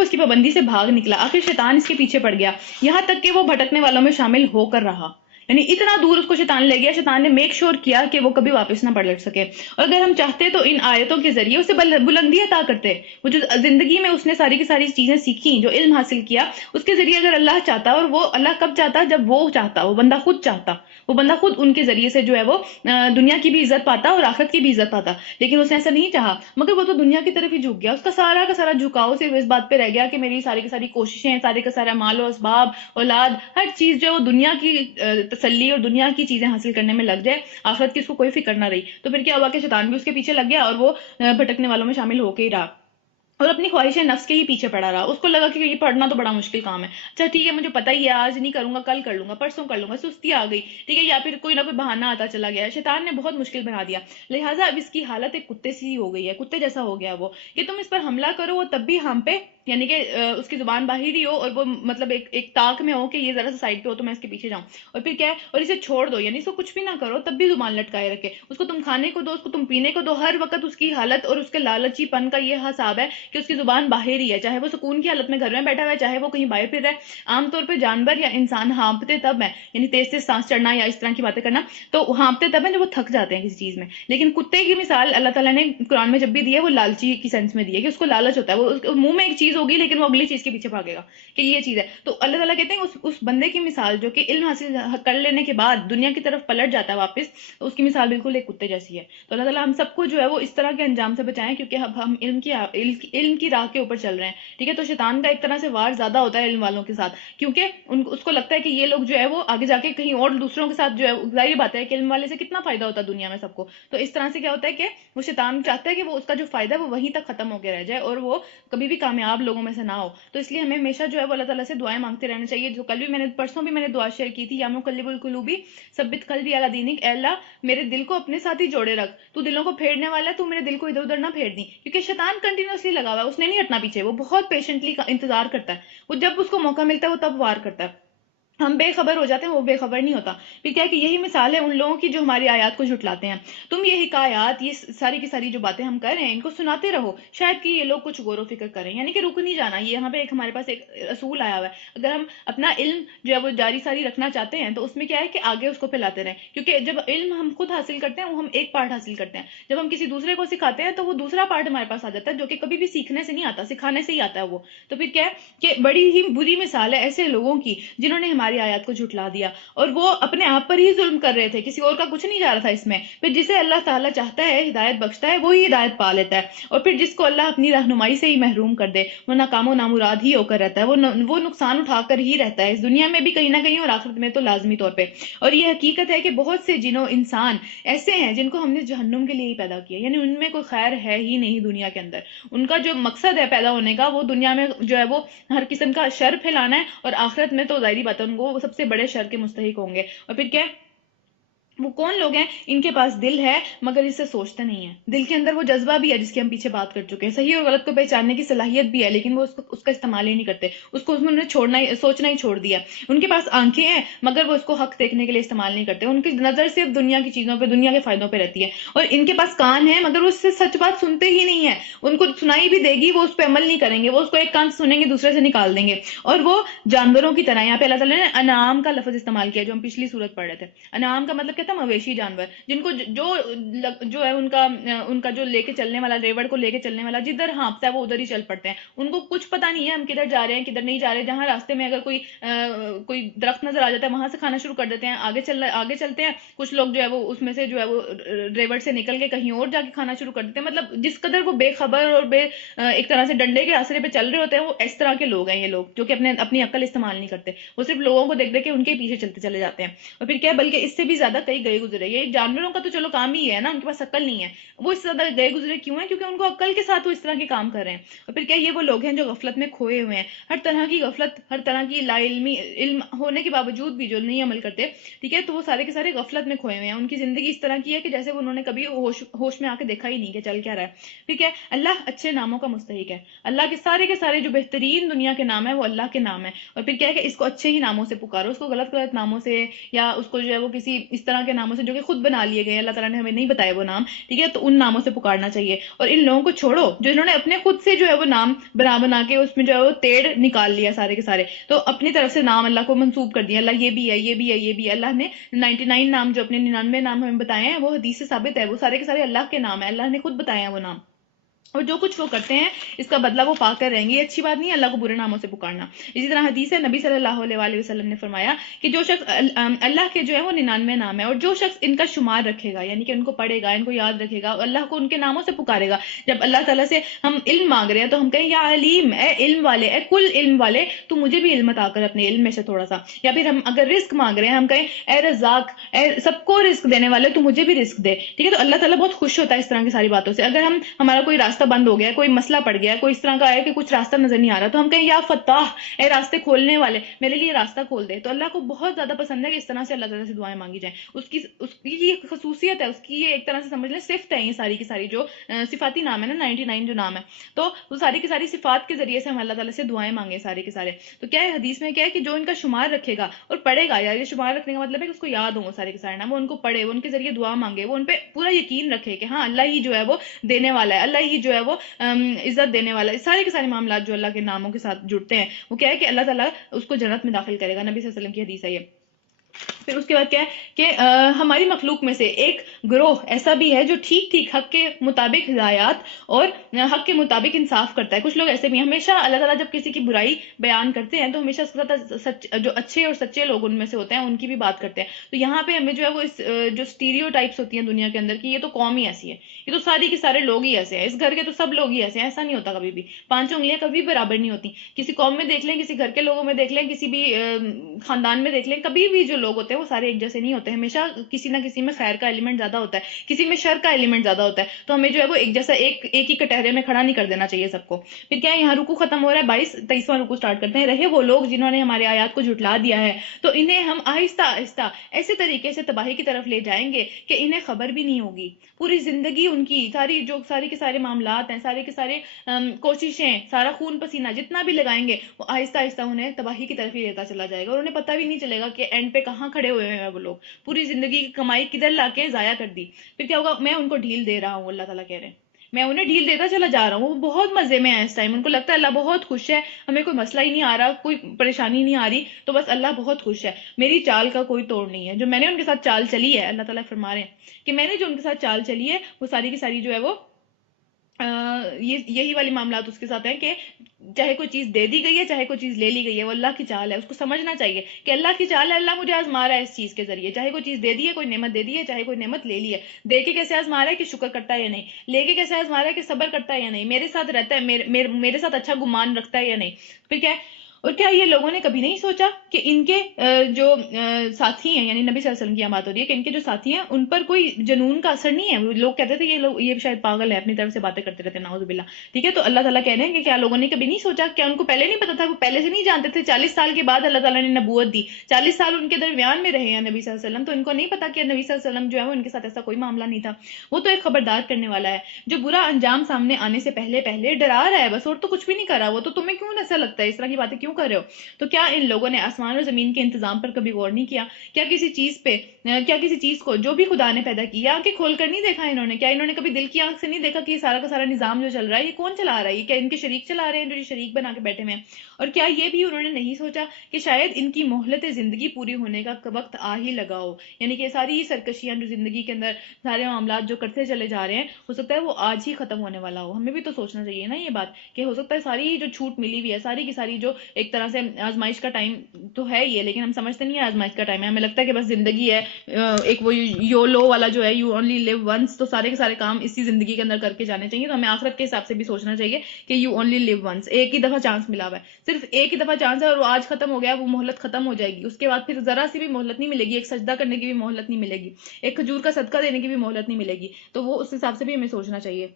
اس کی پابندی سے بھاگ نکلا، آخر شیطان اس کے پیچھے پڑ گیا، یہاں تک کہ وہ بھٹکنے والوں میں شامل ہو کر رہا. یعنی اتنا دور اس کو شیطان لے گیا، شیطان نے میک شور کیا کہ وہ کبھی واپس نہ پلٹ سکے. اور اگر ہم چاہتے تو ان آیتوں کے ذریعے اسے بلندی عطا کرتے. وہ جو زندگی میں اس نے ساری کی ساری چیزیں سیکھی، جو علم حاصل کیا، اس کے ذریعے اگر اللہ چاہتا، اور وہ اللہ کب چاہتا، جب وہ چاہتا، وہ بندہ خود چاہتا، وہ بندہ خود ان کے ذریعے سے جو ہے وہ دنیا کی بھی عزت پاتا اور آخرت کی بھی عزت پاتا. لیکن اس نے ایسا نہیں چاہا، مگر وہ تو دنیا کی طرف ہی جھک گیا. اس کا سارا جھکاؤ صرف اس بات پہ رہ گیا کہ میری ساری کی ساری کوششیں، سارے کا سارا مال و اسباب، اولاد، ہر چیز جو ہے وہ دنیا کی تسلی اور دنیا کی چیزیں حاصل کرنے میں لگ جائے، آخرت کی اس کو کوئی فکر نہ رہی. تو پھر کیا ہوا کہ شیطان بھی اس کے پیچھے لگ گیا اور وہ بھٹکنے والوں میں شامل ہو کے ہی رہا، اور اپنی خواہش نفس کے ہی پیچھے پڑا رہا. اس کو لگا کہ یہ پڑھنا تو بڑا مشکل کام ہے، اچھا ٹھیک ہے مجھے پتہ ہی ہے، آج نہیں کروں گا، کل کر لوں گا، پرسوں کر لوں گا، سستی آ گئی، ٹھیک ہے، یا پھر کوئی نہ کوئی بہانہ آتا چلا گیا. شیطان نے بہت مشکل بنا دیا. لہٰذا اب اس کی حالت ایک کتے سی ہو گئی ہے، کتے جیسا ہو گیا وہ، کہ تم اس پر حملہ کرو وہ تب بھی ہم پہ، یعنی کہ اس کی زبان باہر ہی ہو، اور وہ مطلب ایک طاق میں ہو کہ یہ ذرا سا سائڈ پہ ہو تو میں اس کے پیچھے جاؤں. اور پھر کیا ہے، اور اسے چھوڑ دو، یعنی اس کو کچھ بھی نہ کرو تب بھی زبان لٹکائے رکھے. اس کو تم کھانے کو دو، اس کو تم پینے کو دو، ہر وقت اس کی حالت اور اس کے لالچی پن کا یہ حساب ہے کہ اس کی زبان باہر ہی ہے، چاہے وہ سکون کی حالت میں گھر میں بیٹھا ہوا ہے، چاہے وہ کہیں باہر پھر رہا ہے. عام طور پہ جانور یا انسان ہانپتے تب ہیں، یعنی تیز تیز سانس چڑھنا یا اس طرح کی باتیں کرنا، تو ہانپتے تب ہیں جب وہ تھک جاتے ہیں کسی چیز میں. لیکن کتے کی مثال اللہ تعالیٰ نے قرآن میں جب بھی دی ہے وہ لالچی کی سینس میں دی ہے کہ اس کو لالچ ہوتا ہے، وہ منہ میں ایک چیز ہوگی لیکن وہ اگلی چیز کے پیچھے بھاگے گا کہ یہ چیز ہے. تو اللہ تعالیٰ کہتے ہیں اس بندے کی مثال جو کہ علم حاصل کر لینے کے بعد دنیا کی طرف پلٹ جاتا ہے واپس، تو اس کی مثال بالکل ایک کتے جیسی ہے. تو اللہ تعالیٰ ہم سب کو جو ہے وہ اس طرح کے انجام سے بچائیں، کیونکہ اب ہم علم کی راہ کے اوپر چل رہے ہیں. ٹھیک ہے، تو شیطان کا ایک طرح سے وار زیادہ ہوتا ہے علم والوں کے ساتھ، کیونکہ اس کو لگتا ہے کہ یہ لوگ جو ہے وہ آگے جا کے کہیں اور دوسروں کے ساتھ جو ہے، ظاہر بات ہے کہ علم والے سے کتنا فائدہ ہوتا ہے دنیا میں سب کو. تو اس طرح سے کیا ہوتا ہے کہ وہ شیطان چاہتا ہے کہ وہ اس کا جو فائدہ ہے وہ وہیں تک ختم ہو کے رہ جائے اور وہ کبھی بھی کامیاب لوگوں میں سے نہ ہو. تو اس لیے ہمیں ہمیشہ جو ہے وہ اللہ تعالیٰ سے دعائیں مانگتے رہنا چاہیے. جو کل بھی پرسوں بھی میں نے دعا شیئر کی تھی، یا مقلب القلوبی ثبت قلبی علی دینک، اے اللہ میرے دل کو اپنے ساتھ ہی جوڑے رکھ، تو دلوں کو پھیرنے والا ہے، تو میرے دل کو ادھر ادھر نہ پھیر دی. کیونکہ شیطان کنٹینیوسلی لگا ہوا ہے، اس نے نہیں ہٹنا پیچھے، وہ بہت پیشنٹلی انتظار کرتا ہے، وہ جب اس کو موقع ملتا ہے وہ تب وار کرتا ہے. ہم بے خبر ہو جاتے ہیں، وہ بے خبر نہیں ہوتا. پھر کیا کہ یہی مثال ہے ان لوگوں کی جو ہماری آیات کو جھٹلاتے ہیں. تم یہ حکایات، یہ ساری کی ساری جو باتیں ہم کر رہے ہیں، ان کو سناتے رہو، شاید کہ یہ لوگ کچھ غور و فکر کریں. یعنی کہ رک نہیں جانا. یہ یہاں پہ ایک ہمارے پاس ایک اصول آیا ہوا ہے، اگر ہم اپنا علم جو ہے وہ جاری ساری رکھنا چاہتے ہیں تو اس میں کیا ہے کہ آگے اس کو پھیلاتے رہیں. کیونکہ جب علم ہم خود حاصل کرتے ہیں وہ ہم ایک پارٹ حاصل کرتے ہیں، جب ہم کسی دوسرے کو سکھاتے ہیں تو وہ دوسرا پارٹ ہمارے پاس آ جاتا ہے، جو کہ کبھی بھی سیکھنے سے نہیں آتا، سکھانے سے ہی آتا ہے وہ. تو پھر کیا ہے کہ بڑی ہی بری مثال ہے ایسے لوگوں کی جنہوں نے ہماری آیات کو جھٹلا دیا، اور وہ اپنے آپ پر ہی ظلم کر رہے تھے، کسی اور کا کچھ نہیں جا رہا تھا اس میں. پھر جسے اللہ تعالیٰ چاہتا ہے ہدایت بخشتا ہے، وہی ہدایت پا لیتا ہے. اور پھر جس کو اللہ اپنی رہنمائی سے ہی محروم کر دے وہ ناکام و نامراد ہی ہو کر رہتا ہے، وہ نقصان اٹھا کر ہی رہتا ہے، اس دنیا میں بھی کہیں نہ کہیں اور آخرت میں تو لازمی طور پہ. اور یہ حقیقت ہے کہ بہت سے جنوں انسان ایسے ہیں جن کو ہم نے جہنم کے لیے ہی پیدا کیا، یعنی ان میں کوئی خیر ہے ہی نہیں دنیا کے اندر. ان کا جو مقصد ہے پیدا ہونے کا وہ دنیا میں جو ہے وہ ہر قسم کا شر پھیلانا ہے، اور آخرت میں تو ظاہری بات ہے ان کو وہ سب سے بڑے شر کے مستحق ہوں گے. اور پھر کیا وہ کون لوگ ہیں؟ ان کے پاس دل ہے مگر اسے سوچتے نہیں ہیں، دل کے اندر وہ جذبہ بھی ہے جس کی ہم پیچھے بات کر چکے ہیں، صحیح اور غلط کو پہچاننے کی صلاحیت بھی ہے، لیکن وہ اس کا استعمال ہی نہیں کرتے، اس کو انہوں نے سوچنا ہی چھوڑ دیا۔ ان کے پاس آنکھیں ہیں مگر وہ اس کو حق دیکھنے کے لیے استعمال نہیں کرتے، ان کی نظر صرف دنیا کی چیزوں پہ، دنیا کے فائدوں پہ رہتی ہے۔ اور ان کے پاس کان ہیں مگر وہ اس سے سچ بات سنتے ہی نہیں ہیں، ان کو سنائی بھی دے گی وہ اس پہ عمل نہیں کریں گے، وہ اس کو ایک کان سے سنیں گے دوسرے سے نکال دیں گے۔ اور وہ جانوروں کی طرح، یہاں پہ اللہ تعالیٰ نے انعام کا لفظ استعمال کیا جو ہم پچھلی صورت پڑھ رہے تھے۔ انعام کا مطلب کیا تھا؟ مویشی جانور، جن کو جو ہے ان کا جو لے کے چلنے والا، ریوڑ کو لے کے چلنے والا جدھر ہانپتا ہے وہ ادھر ہی چل پڑتے ہیں، ان کو کچھ پتہ نہیں ہے ہم کدھر جا رہے ہیں کدھر نہیں جا رہے، جہاں راستے میں اگر کوئی درخت نظر آ جاتا ہے وہاں سے کھانا شروع کر دیتے ہیں، آگے چلتے ہیں، کچھ لوگ جو ہے وہ اس میں سے جو ہے وہ ریوڑ سے نکل کے کہیں اور جا کے کھانا شروع کر دیتے ہیں، مطلب جس قدر وہ بے خبر اور ایک طرح سے ڈنڈے کے آسرے پہ چل رہے ہوتے ہیں، وہ اس طرح کے لوگ ہیں یہ لوگ جو کہ اپنی عقل استعمال نہیں کرتے، وہ صرف لوگوں کو دیکھ کے ان کے پیچھے چلتے چلے جاتے ہیں۔ اور پھر کیا، بلکہ اس سے بھی زیادہ کئی گئے گزرے، یہ جانوروں کا تو چلو کام ہی ہے نا، ان کے پاس عقل نہیں ہے، وہ اس سے زیادہ گئے گزرے کیوں ہیں؟ کیونکہ ان کو عقل کے ساتھ وہ اس طرح کے کام کر رہے ہیں۔ اور پھر کیا، یہ وہ لوگ ہیں جو غفلت میں کھوئے ہوئے ہیں، ہر طرح کی غفلت، ہر طرح کی لا علمی، علم ہونے کے باوجود بھی جو نہیں عمل کرتے، ٹھیک ہے، تو وہ سارے کے سارے غفلت میں کھوئے ہوئے ہیں، ان کی زندگی اس طرح کی ہے کہ جیسے وہ انہوں نے کبھی ہوش میں آ کے دیکھا ہی نہیں کہ چل کیا رہا ہے۔ ٹھیک ہے، اللہ اچھے ناموں کا مستحق ہے، اللہ کے سارے جو بہترین دنیا کے نام ہیں وہ اللہ کے نام ہیں، اور پھر کیا ہے کہ اس کو اچھے ہی ناموں سے پکارو، اس کو غلط ناموں سے یا اس کو جو ہے وہ کسی اس طرح کے ناموں سے جو کہ خود بنا لیے گئے، اللہ تعالیٰ نے ہمیں نہیں بتائے وہ نام، ٹھیک ہے، تو ان ناموں سے پکارنا چاہیے۔ اور ان لوگوں کو چھوڑو جو انہوں نے اپنے خود سے جو ہے وہ نام بنا کے اس میں جو ہے وہ تیڑ نکال لیا سارے کے سارے، تو اپنی طرف سے نام اللہ کو منسوب کر دیا، اللہ یہ بھی ہے، یہ بھی ہے، یہ بھی ہے۔ اللہ نے 99 نام، جو اپنے 99 نام ہمیں بتائے ہیں، وہ حدیث سے ثابت ہے، وہ سارے کے سارے اللہ کے نام ہیں، اللہ نے خود بتایا ہے وہ نام، اور جو کچھ وہ کرتے ہیں اس کا بدلہ وہ پا کر رہیں گے۔ یہ اچھی بات نہیں ہے اللہ کو برے ناموں سے پکارنا۔ اسی طرح حدیث ہے، نبی صلی اللہ علیہ وآلہ وسلم نے فرمایا کہ جو شخص اللہ کے جو ہے وہ 99 نام ہے، اور جو شخص ان کا شمار رکھے گا، یعنی کہ ان کو پڑھے گا، ان کو یاد رکھے گا، اور اللہ کو ان کے ناموں سے پکارے گا۔ جب اللہ تعالیٰ سے ہم علم مانگ رہے ہیں تو ہم کہیں یا علیم، اے علم والے، اے کل علم والے، تو مجھے بھی علم عطا کر اپنے علم میں سے تھوڑا سا۔ یا پھر ہم اگر رزق مانگ رہے ہیں، ہم کہیں اے رزاق، اے سب کو رزق دینے والے، تو مجھے بھی رزق دے، ٹھیک ہے، تو اللہ تعالیٰ بہت خوش ہوتا ہے اس طرح کی ساری باتوں سے۔ اگر ہمارا کوئی راستہ بند ہو گیا، کوئی مسئلہ پڑ گیا، کوئی اس طرح کا ہے کہ کچھ راستہ نظر نہیں آ رہا، تو ہم کہیں یا فتاح، اے راستے کھولنے والے، میرے لیے راستہ کھول دے، تو اللہ کو بہت زیادہ پسند ہے کہ اس طرح سے اللہ تعالیٰ سے دعائیں مانگی جائیں۔ اس کی یہ خصوصیت ہے، اس کی یہ ایک طرح سے سمجھ لیں صفت ہے، یہ ساری کی ساری جو صفاتی نام ہے نا، 99 جو نام ہے، تو وہ ساری کی ساری صفات کے ذریعے سے ہم اللہ تعالیٰ سے دعائیں مانگے سارے کے سارے۔ تو کیا ہے حدیث میں کیا ہے کہ جو ان کا شمار رکھے گا اور پڑھے گا، یار یہ شمار رکھنے کا مطلب ہے کہ اس کو یاد ہوں سارے کے سارے نام، وہ ان کو پڑھے، وہ ان کے ذریعے دعا مانگے، وہ ان پہ پورا یقین رکھے کہ ہاں اللہ ہی جو ہے وہ دینے والا ہے، اللہ ہی جو ہے وہ عزت دینے والا ہے، سارے کے سارے معاملات جو اللہ کے ناموں کے ساتھ جڑتے ہیں، وہ کیا ہے کہ اللہ تعالیٰ اس کو جنت میں داخل کرے گا، نبی صلی اللہ علیہ وسلم کی حدیث ہے یہ۔ پھر اس کے بعد کیا ہے کہ ہماری مخلوق میں سے ایک گروہ ایسا بھی ہے جو ٹھیک ٹھیک حق کے مطابق ہدایات اور حق کے مطابق انصاف کرتا ہے۔ کچھ لوگ ایسے بھی ہیں، ہمیشہ اللہ تعالیٰ جب کسی کی برائی بیان کرتے ہیں تو ہمیشہ اس کے ساتھ جو اچھے اور سچے لوگ ان میں سے ہوتے ہیں ان کی بھی بات کرتے ہیں۔ تو یہاں پہ ہمیں جو ہے وہ جو اسٹیریو ٹائپس ہوتی ہیں دنیا کے اندر کی، یہ تو قوم ہی ایسی ہے، یہ تو ساری کے سارے لوگ ہی ایسے ہیں، اس گھر کے تو سب لوگ ہی ایسے ہیں، ایسا نہیں ہوتا کبھی بھی، پانچ انگلیاں کبھی برابر نہیں ہوتی۔ کسی قوم میں دیکھ لیں، کسی گھر کے لوگوں میں دیکھ لیں، کسی بھی خاندان میں دیکھ لیں، کبھی بھی جو لوگ ہوتے ہیں وہ سارے ایک جیسے نہیں ہوتے، ہمیشہ کسی نہ کسی میں خیر کا ایلیمنٹ زیادہ ہوتا ہے، کسی میں شر کا ایلیمنٹ زیادہ ہوتا ہے، تو ہمیں جو ہے وہ ایک جیسا ایک ہی کٹہرے میں کھڑا نہیں کر دینا چاہیے سب کو۔ پھر کیا ہے، یہاں رکو ختم ہو رہا ہے، 23واں رکو سٹارٹ کرتے ہیں۔ رہے وہ لوگ جنہوں نے ہمارے آیات کو جھٹلا دیا ہے تو انہیں ہم آہستہ آہستہ ایسے طریقے سے تباہی کی طرف لے جائیں گے کہ انہیں خبر بھی نہیں ہوگی، پوری زندگی ان کی سارے کے سارے معاملات ہیں، سارے کے سارے کوششیں، سارا خون پسینہ جتنا بھی لگائیں گے وہ آہستہ آہستہ انہیں تباہی کی طرف ہی لیتا چلا جائے گا، اور انہیں پتہ بھی نہیں چلے گا کہ اینڈ پہ کہاں کھڑے ہوئے ہیں وہ لوگ، پوری زندگی کی کمائی کدھر لا کے ضائع کر دی۔ پھر کیا ہوگا، میں ان کو ڈھیل دے رہا ہوں، اللہ تعالیٰ کہہ رہے ہیں میں انہیں ڈھیل دیتا چلا جا رہا ہوں، وہ بہت مزے میں ہے اس ٹائم، ان کو لگتا ہے اللہ بہت خوش ہے، ہمیں کوئی مسئلہ ہی نہیں آ رہا، کوئی پریشانی نہیں آ رہی، تو بس اللہ بہت خوش ہے، میری چال کا کوئی توڑ نہیں ہے، جو میں نے ان کے ساتھ چال چلی ہے، اللہ تعالیٰ فرما رہے ہیں کہ میں نے جو ان کے ساتھ چال چلی ہے وہ ساری کی ساری جو ہے وہ یہی والی معاملات اس کے ساتھ ہیں کہ چاہے کوئی چیز دے دی گئی ہے، چاہے کوئی چیز لے لی گئی ہے، وہ اللہ کی چال ہے، اس کو سمجھنا چاہیے کہ اللہ کی چال ہے، اللہ مجھے آزما رہا ہے اس چیز کے ذریعے، چاہے کوئی چیز دے دی ہے، کوئی نعمت دے دی ہے، چاہے کوئی نعمت لے لی ہے، دے کے کیسے آزما رہا ہے کہ شکر کرتا ہے یا نہیں، لے کے کیسے آزما رہا ہے کہ صبر کرتا ہے یا نہیں، میرے ساتھ رہتا ہے، میرے ساتھ اچھا گمان رکھتا ہے یا نہیں۔ پھر کیا ہے، اور کیا یہ لوگوں نے کبھی نہیں سوچا کہ ان کے جو ساتھی ہیں، یعنی نبی صلی اللہ علیہ وسلم کی یہاں بات ہو رہی ہے کہ ان کے جو ساتھی ہیں ان پر کوئی جنون کا اثر نہیں ہے؟ وہ لوگ کہتے تھے یہ شاید پاگل ہے، اپنی طرف سے باتیں کرتے رہتے ہیں، نعوذ باللہ. ٹھیک ہے، تو اللہ تعالیٰ کہہ رہے ہیں کہ کیا لوگوں نے کبھی نہیں سوچا؟ کیا ان کو پہلے نہیں پتا تھا؟ وہ پہلے سے نہیں جانتے تھے؟ 40 سال کے بعد اللہ تعالیٰ نے نبوت دی، 40 سال ان کے درمیان میں رہے ہیں نبی صلی اللہ علیہ وسلم، تو ان کو نہیں پتا کہ نبی صلی اللہ علیہ وسلم جو ہے وہ ان کے ساتھ ایسا کوئی معاملہ نہیں تھا. وہ تو ایک خبردار کرنے والا ہے جو برا انجام سامنے آنے سے پہلے پہلے ڈرا رہا ہے بس، اور تو کچھ بھی نہیں کرا. وہ تو تمہیں کیوں ایسا لگتا ہے؟ اس طرح کی باتیں کیوں کر رہے ہو؟ تو کیا ان لوگوں نے آسمان اور زمین کے انتظام پر کبھی غور نہیں کیا؟ کیا کسی چیز کو جو بھی خدا نے پیدا کیا آنکھیں کھول کر نہیں دیکھا انہوں نے؟ کیا انہوں نے کبھی دل کی آنکھ سے نہیں دیکھا کہ یہ سارا کا سارا نظام جو چل رہا ہے یہ کون چلا رہا ہے؟ یہ کیا ان کے شریک چلا رہے ہیں جو یہ شریک بنا کے بیٹھے ہوئے ہیں؟ اور کیا یہ بھی انہوں نے نہیں سوچا کہ شاید ان کی مہلت زندگی پوری ہونے کا وقت آ ہی لگا ہو؟ یعنی کہ ساری سرکشیاں جو زندگی کے اندر سارے معاملات جو کرتے چلے جا رہے ہیں، ہو سکتا ہے وہ آج ہی ختم ہونے والا ہو. ہمیں بھی تو سوچنا چاہیے نا یہ بات کہ ہو سکتا ہے ساری جو چھوٹ ملی ہوئی ہے، ساری کی ساری جو ایک طرح سے آزمائش کا ٹائم تو ہے یہ، لیکن ہم سمجھتے نہیں ہے آزمائش کا ٹائم ہے. ہمیں لگتا ہے کہ بس زندگی ہے، ایک وہ یولو والا جو ہے، یو اونلی لیو ونس، تو سارے کے سارے کام اسی زندگی کے اندر کر کے جانے چاہیے. تو ہمیں آخرت کے حساب سے بھی سوچنا چاہیے کہ یو اونلی لیو ونس، ایک ہی دفعہ چانس ملا ہوا ہے، صرف ایک ہی دفعہ چانس ہے، اور وہ آج ختم ہو گیا، وہ مہلت ختم ہو جائے گی. اس کے بعد پھر ذرا سی بھی مہلت نہیں ملے گی، ایک سجدہ کرنے کی بھی مہلت نہیں ملے گی، ایک کھجور کا صدقہ دینے کی بھی مہلت نہیں ملے گی. تو وہ اس حساب سے بھی ہمیں سوچنا چاہیے.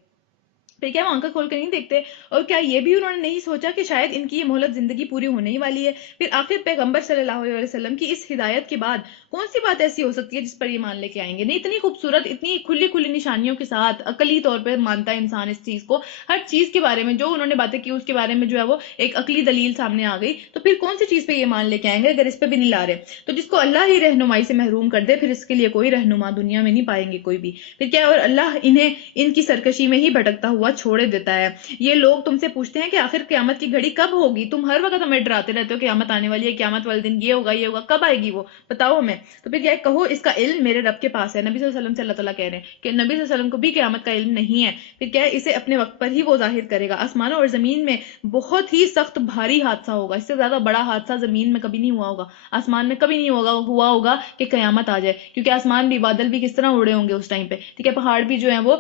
پھر کیا وہ آنکھیں کھول کے نہیں دیکھتے؟ اور کیا یہ بھی انہوں نے نہیں سوچا کہ شاید ان کی یہ مہلت زندگی پوری ہونے ہی والی ہے؟ پھر آخر پیغمبر صلی اللہ علیہ وسلم کی اس ہدایت کے بعد کون سی بات ایسی ہو سکتی ہے جس پر یہ مان لے کے آئیں گے؟ نہیں، اتنی خوبصورت، اتنی کھلی کھلی نشانیوں کے ساتھ عقلی طور پہ مانتا ہے انسان اس چیز کو، ہر چیز کے بارے میں جو انہوں نے باتیں کی اس کے بارے میں جو ہے وہ ایک عقلی دلیل سامنے آ گئی، تو پھر کون سی چیز پہ یہ مان لے کے آئیں گے اگر اس پہ بھی نہیں لا رہے؟ تو جس کو اللہ ہی رہنمائی سے محروم کر دے، پھر اس کے لیے کوئی رہنما دنیا میں نہیں پائیں گے کوئی بھی. پھر کیا، اور اللہ انہیں ان کی سرکشی میں ہی بھٹکتا ہوا چھوڑے دیتا ہے. یہ لوگ تم سے پوچھتے ہیں کہ آخر قیامت کی گھڑی کب ہوگی؟ تم ہر وقت ہمیں ڈراتے رہتے ہو قیامت آنے والی ہے، قیامت والے دن یہ ہوگا یہ ہوگا، کب آئے گی وہ؟ بتاؤ ہمیں. تو پھر کیا کہو اس کا علم میرے رب کے پاس ہے. نبی صلی اللہ علیہ وسلم سے اللہ تعالیٰ کہہ رہے ہیں کہ نبی صلی اللہ علیہ وسلم کو بھی قیامت کا علم نہیں ہے. پھر کیا اسے اپنے وقت پر ہی وہ ظاہر کرے گا. آسمانوں اور زمین میں بہت ہی سخت بھاری حادثہ ہوگا، اس سے زیادہ بڑا حادثہ زمین میں کبھی نہیں ہوا ہوگا، آسمان میں کبھی نہیں ہوا ہوگا کہ قیامت آ جائے. کیونکہ آسمان بھی، بادل بھی کس طرح اڑے ہوں گے اس ٹائم پہ. ٹھیک ہے، پہاڑ بھی جو ہیں وہ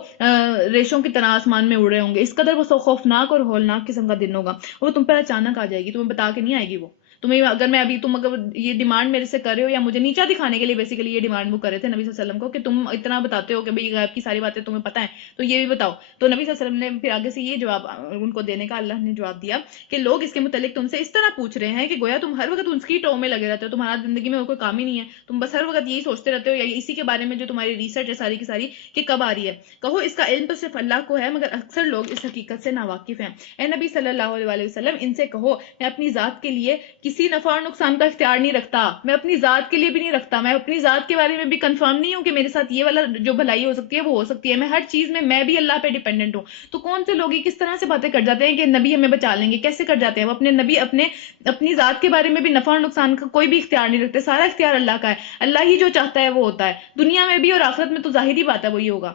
ریشوں کی طرح آسمان میں اڑے ہوں گے. اس قدر وہ خوفناک اور ہولناک قسم کا دن ہوگا. وہ تم پر اچانک آ جائے گی، تمہیں بتا کے نہیں آئے گی. وہ تمہیں اگر یہ ڈیمانڈ میرے سے کر رہے ہو، یا مجھے نیچا دکھانے کے لیے بیسیکلی یہ ڈیمانڈ وہ کر رہے تھے نبی صلی اللہ علیہ وسلم کو کہ تم اتنا بتاتے ہو کہ بھئی غیب کی ساری باتیں تمہیں پتہ ہیں، تو یہ بھی بتاؤ. تو نبی صلی اللہ علیہ وسلم نے پھر آگے سے یہ جواب ان کو دینے کا اللہ نے جواب دیا کہ لوگ اس کے متعلق تم سے اس طرح پوچھ رہے ہیں کہ گویا تم ہر وقت ان کی ٹو میں لگے رہتے ہو، تمہارا زندگی میں کوئی کام ہی نہیں ہے، تم بس ہر وقت یہی سوچتے رہتے ہو، یا اسی کے بارے میں جو تمہاری ریسرچ ہے ساری کی ساری کہ کب آ رہی ہے. کہو اس کا علم تو صرف اللہ کو ہے، مگر اکثر لوگ اس حقیقت سے ناواقف ہیں. اے نبی صلی اللہ علیہ وسلم، ان سے کہو میں اپنی ذات کے لیے کسی نفع اور نقصان کا اختیار نہیں رکھتا، میں اپنی ذات کے لیے بھی نہیں رکھتا، میں اپنی ذات کے بارے میں بھی کنفرم نہیں ہوں کہ میرے ساتھ یہ والا جو بھلائی ہو سکتی ہے وہ ہو سکتی ہے. میں ہر چیز میں بھی اللہ پہ ڈیپینڈنٹ ہوں. تو کون سے لوگ کس طرح سے باتیں کر جاتے ہیں کہ نبی ہمیں بچا لیں گے؟ کیسے کر جاتے ہیں؟ وہ اپنے نبی اپنی ذات کے بارے میں بھی نفع اور نقصان کا کوئی بھی اختیار نہیں رکھتے. سارا اختیار اللہ کا ہے، اللہ ہی جو چاہتا ہے وہ ہوتا ہے، دنیا میں بھی اور آخرت میں تو ظاہری بات ہے وہی ہوگا.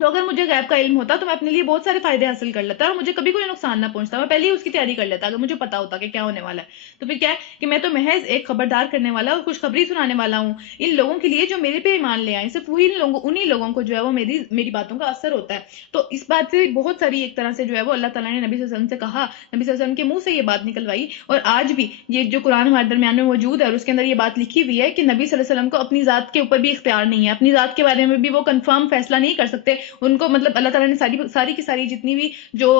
تو اگر مجھے غیب کا علم ہوتا تو میں اپنے لیے بہت سارے فائدے حاصل کر لیتا اور مجھے کبھی کوئی نقصان نہ پہنچتا. میں پہلے ہی اس کی تیاری کر لیتا اگر مجھے پتا ہوتا کہ کیا ہونے والا ہے. تو پھر کیا ہے کہ میں تو محض ایک خبردار کرنے والا اور خوشخبری سنانے والا ہوں ان لوگوں کے لیے جو میرے پہ ایمان لے آئے. صرف انہی لوگوں کو جو ہے وہ میری باتوں کا اثر ہوتا ہے. تو اس بات سے بہت ساری ایک طرح سے جو ہے وہ اللہ تعالیٰ نے نبی صلی اللہ علیہ وسلم سے کہا، نبی صلی اللہ علیہ وسلم کے منہ سے یہ بات نکلوائی. اور آج بھی یہ جو قرآن ہمارے درمیان میں موجود ہے اور اس کے اندر یہ بات لکھی ہوئی ہے کہ نبی صلی اللہ علیہ وسلم کو اپنی ذات کے اوپر بھی اختیار نہیں ہے، اپنی ذات کے بارے میں بھی وہ کنفرم فیصلہ نہیں کر سکتے. ان کو مطلب اللہ تعالیٰ نے ساری کی ساری جتنی بھی جو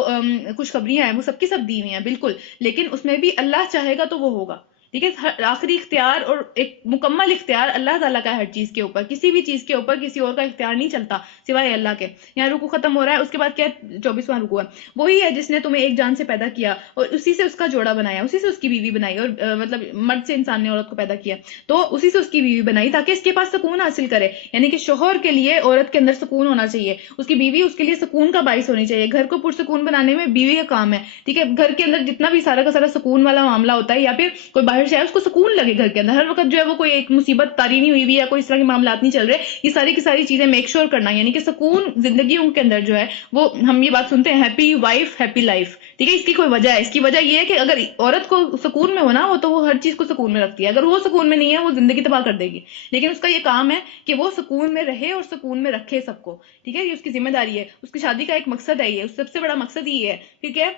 خوشخبریاں ہیں وہ سب کی سب دی ہوئی ہیں بالکل، لیکن اس میں بھی اللہ چاہے گا تو وہ ہوگا. ٹھیک ہے، آخری اختیار اور ایک مکمل اختیار اللہ تعالیٰ کا ہے ہر چیز کے اوپر. کسی بھی چیز کے اوپر کسی اور کا اختیار نہیں چلتا سوائے اللہ کے. یہاں رکوع ختم ہو رہا ہے، اس کے بعد کیا 24واں رکوع ہے. وہی ہے جس نے تمہیں ایک جان سے پیدا کیا اور اسی سے اس کا جوڑا بنایا، اسی سے اس کی بیوی بنائی، اور مطلب مرد سے انسان نے عورت کو پیدا کیا تو اسی سے اس کی بیوی بنائی تاکہ اس کے پاس سکون حاصل کرے. یعنی کہ شوہر کے لیے عورت کے اندر سکون ہونا چاہیے، اس کی بیوی اس کے لیے سکون کا باعث ہونی چاہیے. گھر کو پرسکون بنانے میں بیوی کا کام ہے. ٹھیک ہے، گھر کے اندر جتنا بھی سارا کا سارا سکون والا معاملہ ہوتا ہے یا پھر کوئی باہر سے آئے اس کو سکون لگے گھر کے اندر، ہر وقت جو ہے وہ کوئی ایک مصیبت طاری نہیں ہوئی ہوئی یا کوئی اس طرح کے معاملات نہیں چل رہے. یہ ساری کی ساری چیزیں میک شور کرنا، یعنی کہ سکون زندگیوں کے اندر جو ہے وہ ہم یہ بات سنتے ہیں ہیپی وائف ہیپی لائف. ٹھیک ہے، اس کی کوئی وجہ ہے. اس کی وجہ یہ ہے کہ اگر عورت کو سکون میں ہونا ہو تو وہ ہر چیز کو سکون میں رکھتی ہے. اگر وہ سکون میں نہیں ہے وہ زندگی تباہ کر دے گی. لیکن اس کا یہ کام ہے کہ وہ سکون میں رہے اور سکون میں رکھے سب کو. ٹھیک ہے، یہ اس کی ذمہ داری ہے. اس کی شادی کا ایک مقصد ہے، یہ سب سے بڑا مقصد ہی ہے. ٹھیک ہے،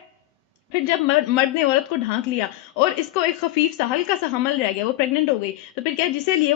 پھر جب مرد نے عورت کو ڈھانک لیا اور اس کو ایک خفیف سا ہلکا سا حمل رہ گیا، وہ پریگننٹ ہو گئی، تو پھر کیا جسے لیے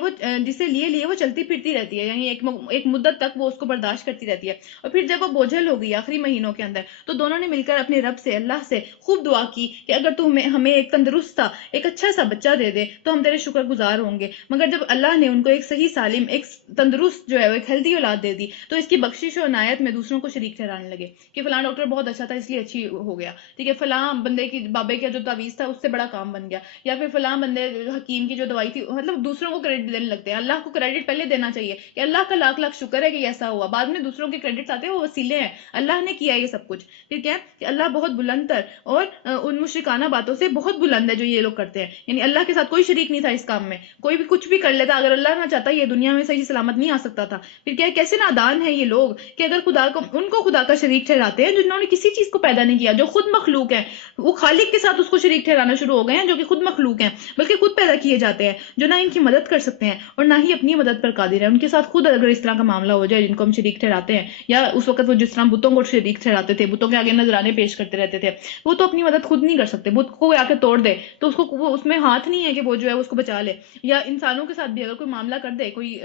وہ چلتی پھرتی رہتی ہے، یعنی ایک مدت تک وہ اس کو برداشت کرتی رہتی ہے، اور پھر جب وہ بوجھل ہو گئی آخری مہینوں کے اندر، تو دونوں نے مل کر اپنے رب سے، اللہ سے خوب دعا کی کہ اگر تو ہمیں ایک تندرست سا ایک اچھا سا بچہ دے دے تو ہم تیرے شکر گزار ہوں گے۔ مگر جب اللہ نے ان کو ایک صحیح سالم ایک تندرست جو ہے وہ ایک ہیلدی اولاد دے دی، تو اس کی بخشش و عنایت میں دوسروں کو شریک ٹھہرانے لگے کہ فلاں ڈاکٹر بہت اچھا تھا اس لیے اچھی ہو گیا، ٹھیک ہے، فلاں بندے کی بابے کا جو تعویذ تھا اس سے بڑا کام بن گیا، یا پھر فلاں بندے حکیم کی جو دوائی تھی، مطلب دوسروں کو کریڈٹ دینے لگتے ہیں۔ اللہ کو کریڈٹ پہلے دینا چاہیے کہ اللہ کا لاکھ لاکھ شکر ہے کہ ایسا ہوا، بعد میں دوسروں کے کریڈٹس آتے ہیں، وہ وسیلے ہیں، اللہ نے کیا یہ سب کچھ۔ پھر کیا کہ اللہ بہت بلند تر اور ان مشرکانہ باتوں سے بہت بلند ہے جو یہ لوگ کرتے ہیں، یعنی اللہ کے ساتھ کوئی شریک نہیں تھا اس کام میں، کوئی بھی کچھ بھی کر لیتا، اگر اللہ نہ چاہتا یہ دنیا میں صحیح سلامت نہیں آ سکتا تھا۔ پھر کیا کیسے نادان ہیں یہ لوگ کہ اگر خدا کو ان کو خدا کا شریک ٹھہراتے ہیں جنہوں نے کسی چیز کو پیدا نہیں کیا، جو خود مخلوق ہے، وہ خالق کے ساتھ اس کو شریک ٹھہرانا شروع ہو گئے ہیں جو کہ خود مخلوق ہیں، بلکہ خود پیدا کیے جاتے ہیں، جو نہ ان کی مدد کر سکتے ہیں اور نہ ہی اپنی مدد پر قادر ہیں۔ ان کے ساتھ خود اگر اس طرح کا معاملہ ہو جائے جن کو ہم شریک ٹھہراتے ہیں، یا اس وقت وہ جس طرح بتوں کو شریک ٹھہراتے تھے، بتوں کے آگے نذرانے پیش کرتے رہتے تھے، وہ تو اپنی مدد خود نہیں کر سکتے، بت کو آ کے توڑ دے تو اس کو اس میں ہاتھ نہیں ہے کہ وہ جو ہے اس کو بچا لے، یا انسانوں کے ساتھ بھی اگر کوئی معاملہ کر دے، کوئی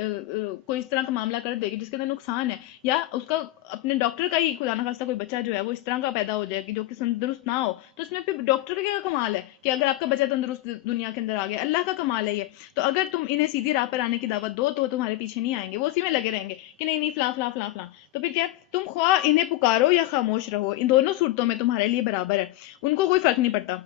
اس طرح کا معاملہ کر دے کہ جس کے اندر نقصان ہے، یا اس کا اپنے ڈاکٹر کا ہی خدا نہ خواستہ کوئی بچہ جو ہے وہ اس طرح کا پیدا ہو جائے کہ جو کہ تندرست نہ ہو، تو اس میں پھر ڈاکٹر کا کیا کمال ہے کہ اگر آپ کا بچہ تندرست دنیا کے اندر آ گیا، اللہ کا کمال ہے یہ۔ تو اگر تم انہیں سیدھی راہ پر آنے کی دعوت دو تو تمہارے پیچھے نہیں آئیں گے، وہ اسی میں لگے رہیں گے کہ نہیں نہیں فلاں فلاں فلاں فلاں۔ تو پھر کیا تم خواہ انہیں پکارو یا خاموش رہو، ان دونوں صورتوں میں تمہارے لیے برابر ہے، ان کو کوئی فرق نہیں پڑتا۔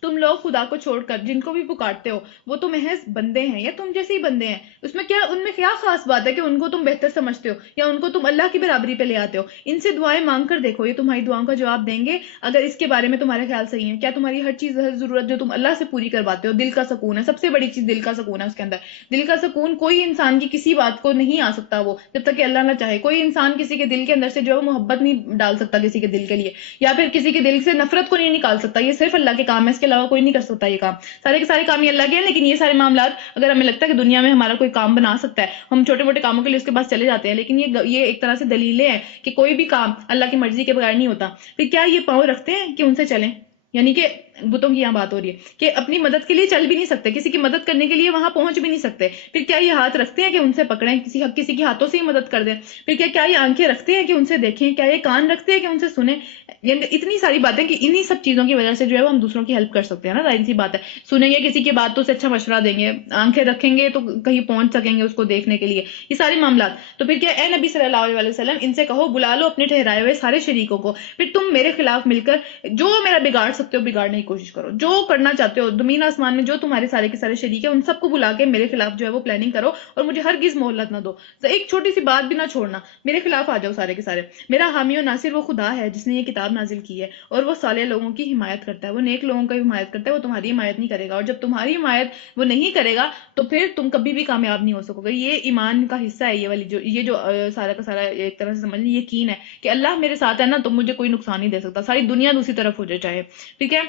تم لوگ خدا کو چھوڑ کر جن کو بھی پکارتے ہو وہ تو محض بندے ہیں یا تم جیسے ہی بندے ہیں، اس میں کیا ان میں کیا خاص بات ہے کہ ان کو تم بہتر سمجھتے ہو یا ان کو تم اللہ کی برابری پہ لے آتے ہو؟ ان سے دعائیں مانگ کر دیکھو، یہ تمہاری دعاؤں کا جواب دیں گے اگر اس کے بارے میں تمہارے خیال صحیح ہے۔ کیا تمہاری ہر چیز ہر ضرورت جو تم اللہ سے پوری کرواتے ہو، دل کا سکون ہے، سب سے بڑی چیز دل کا سکون ہے، اس کے اندر دل کا سکون کوئی انسان کی کسی بات کو نہیں آ سکتا وہ جب تک کہ اللہ نہ چاہے، کوئی انسان کسی کے دل کے اندر سے جو ہے محبت نہیں ڈال سکتا کسی کے دل کے لیے، یا پھر کسی کے دل سے نفرت کو نہیں نکال سکتا، یہ صرف اللہ کے کام ہے، اس کے علاوہ کوئی نہیں کر سکتا یہ کام، سارے کے سارے کام یہ اللہ کے ہیں۔ لیکن یہ سارے معاملات اگر ہمیں لگتا ہے کہ دنیا میں ہمارا کوئی کام بنا سکتا ہے، ہم چھوٹے موٹے کاموں کے لیے اس کے پاس چلے جاتے ہیں، لیکن یہ ایک طرح سے دلیلیں ہیں کہ کوئی بھی کام اللہ کی مرضی کے بغیر نہیں ہوتا۔ پھر کیا یہ پاؤں رکھتے ہیں کہ ان سے چلیں؟ یعنی کہ بتوں کی یہاں بات ہو رہی ہے کہ اپنی مدد کے لیے چل بھی نہیں سکتے، کسی کی مدد کرنے کے لیے وہاں پہنچ بھی نہیں سکتے، پھر کیا یہ ہاتھ رکھتے ہیں کہ ان سے پکڑیں، کسی کے ہاتھوں سے ہی مدد کر دیں؟ پھر کیا یہ آنکھیں رکھتے ہیں کہ ان سے دیکھیں؟ کیا یہ کان رکھتے ہیں کہ ان سے سنیں؟ یعنی اتنی ساری باتیں کہ انہی سب چیزوں کی وجہ سے جو ہے وہ ہم دوسروں کی ہیلپ کر سکتے ہیں نا، ظاہر سی بات ہے، سنیں گے کسی کی بات تو اسے اچھا مشورہ دیں گے، آنکھیں رکھیں گے تو کہیں پہنچ سکیں گے اس کو دیکھنے کے لیے، یہ سارے معاملات۔ تو پھر کیا اے نبی صلی اللہ علیہ وسلم ان سے کہو بلا لو اپنے ٹھہرائے ہوئے سارے شریکوں کو، پھر تم میرے خلاف مل کر جو میرا بگاڑ سکتے ہو بگاڑنے کی کوشش کرو، جو کرنا چاہتے ہو زمین آسمان میں جو تمہارے سارے کے سارے شریک ہیں ان سب کو بلا کے میرے خلاف جو ہے وہ پلاننگ کرو، اور مجھے ہرگز مہلت نہ دو، ایک چھوٹی سی بات بھی نہ چھوڑنا، میرے خلاف آ جاؤ سارے کے سارے۔ میرا حامی و ناصر وہ خدا ہے جس نے یہ کتاب نازل کی ہے، اور وہ صالح لوگوں کی حمایت کرتا ہے، وہ نیک لوگوں کی حمایت کرتا ہے، وہ تمہاری حمایت نہیں کرے گا، اور جب تمہاری حمایت وہ نہیں کرے گا تو پھر تم کبھی بھی کامیاب نہیں ہو سکو گے۔ یہ ایمان کا حصہ ہے، یہ والی جو سارا کا سارا ایک طرح سے سمجھ لیں یقین ہے کہ اللہ میرے ساتھ ہے نا تو مجھے کوئی نقصان نہیں دے سکتا، ساری دنیا دوسری طرف ہو جائے چاہے، ٹھیک ہے۔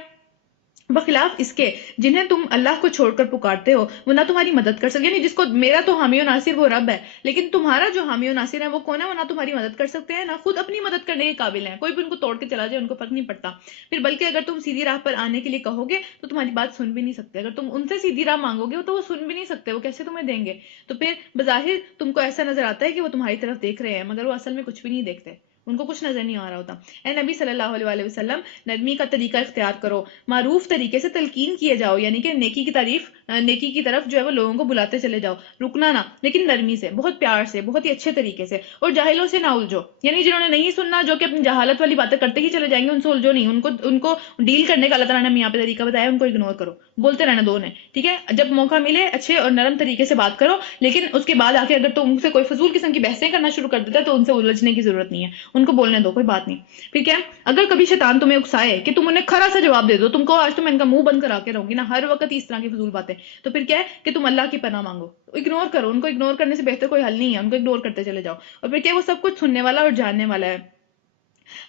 بخلاف اس کے جنہیں تم اللہ کو چھوڑ کر پکارتے ہو وہ نہ تمہاری مدد کر سکتے، یعنی جس کو میرا تو حامی و ناصر وہ رب ہے، لیکن تمہارا جو حامی و ناصر ہے وہ کون ہے؟ وہ نہ تمہاری مدد کر سکتے ہیں نہ خود اپنی مدد کرنے کے قابل ہیں، کوئی بھی ان کو توڑ کے چلا جائے ان کو فرق نہیں پڑتا۔ پھر بلکہ اگر تم سیدھی راہ پر آنے کے لیے کہو گے تو تمہاری بات سن بھی نہیں سکتے، اگر تم ان سے سیدھی راہ مانگو گے تو وہ سن بھی نہیں سکتے، وہ کیسے تمہیں دیں گے؟ تو پھر بظاہر تم کو ایسا نظر آتا ہے کہ وہ تمہاری طرف دیکھ رہے ہیں مگر وہ اصل میں کچھ بھی نہیں دیکھتے، ان کو کچھ نظر نہیں آ رہا ہوتا۔ اے نبی صلی اللہ علیہ وسلم نرمی کا طریقہ اختیار کرو، معروف طریقے سے تلقین کیے جاؤ، یعنی کہ نیکی کی طرف جو ہے وہ لوگوں کو بلاتے چلے جاؤ، رکنا نہ، لیکن نرمی سے، بہت پیار سے، بہت ہی اچھے طریقے سے، اور جاہلوں سے نہ الجھو، یعنی جنہوں نے نہیں سننا جو کہ اپنی جہالت والی باتیں کرتے ہی چلے جائیں گے ان سے الجھو نہیں، ان کو ڈیل کرنے کا اللہ تعالیٰ نے یہاں پہ طریقہ بتایا، ان کو اگنور کرو، بولتے رہنا دو نے، ٹھیک ہے، جب موقع ملے اچھے اور نرم طریقے سے بات کرو، لیکن اس کے بعد آ کے اگر تم ان سے کوئی فضول قسم کی بحثیں کرنا شروع کر دیتا ہے تو ان سے الجھنے کی ضرورت نہیں ہے، ان کو بولنے دو، کوئی بات نہیں۔ پھر کیا اگر کبھی شیطان تمہیں اکسائے کہ تم انہیں کھرا سا جواب دے دو، تم کو آج تو میں ان کا منہ بند کرا کے رہوں گی نا، ہر وقت اس طرح کی فضول باتیں، تو پھر کیا ہے کہ تم اللہ کی پناہ مانگو، اگنور کرو ان کو، اگنور کرنے سے بہتر کوئی حل نہیں ہے، ان کو اگنور کرتے چلے جاؤ، اور پھر کیا وہ سب کچھ سننے والا اور جاننے والا ہے۔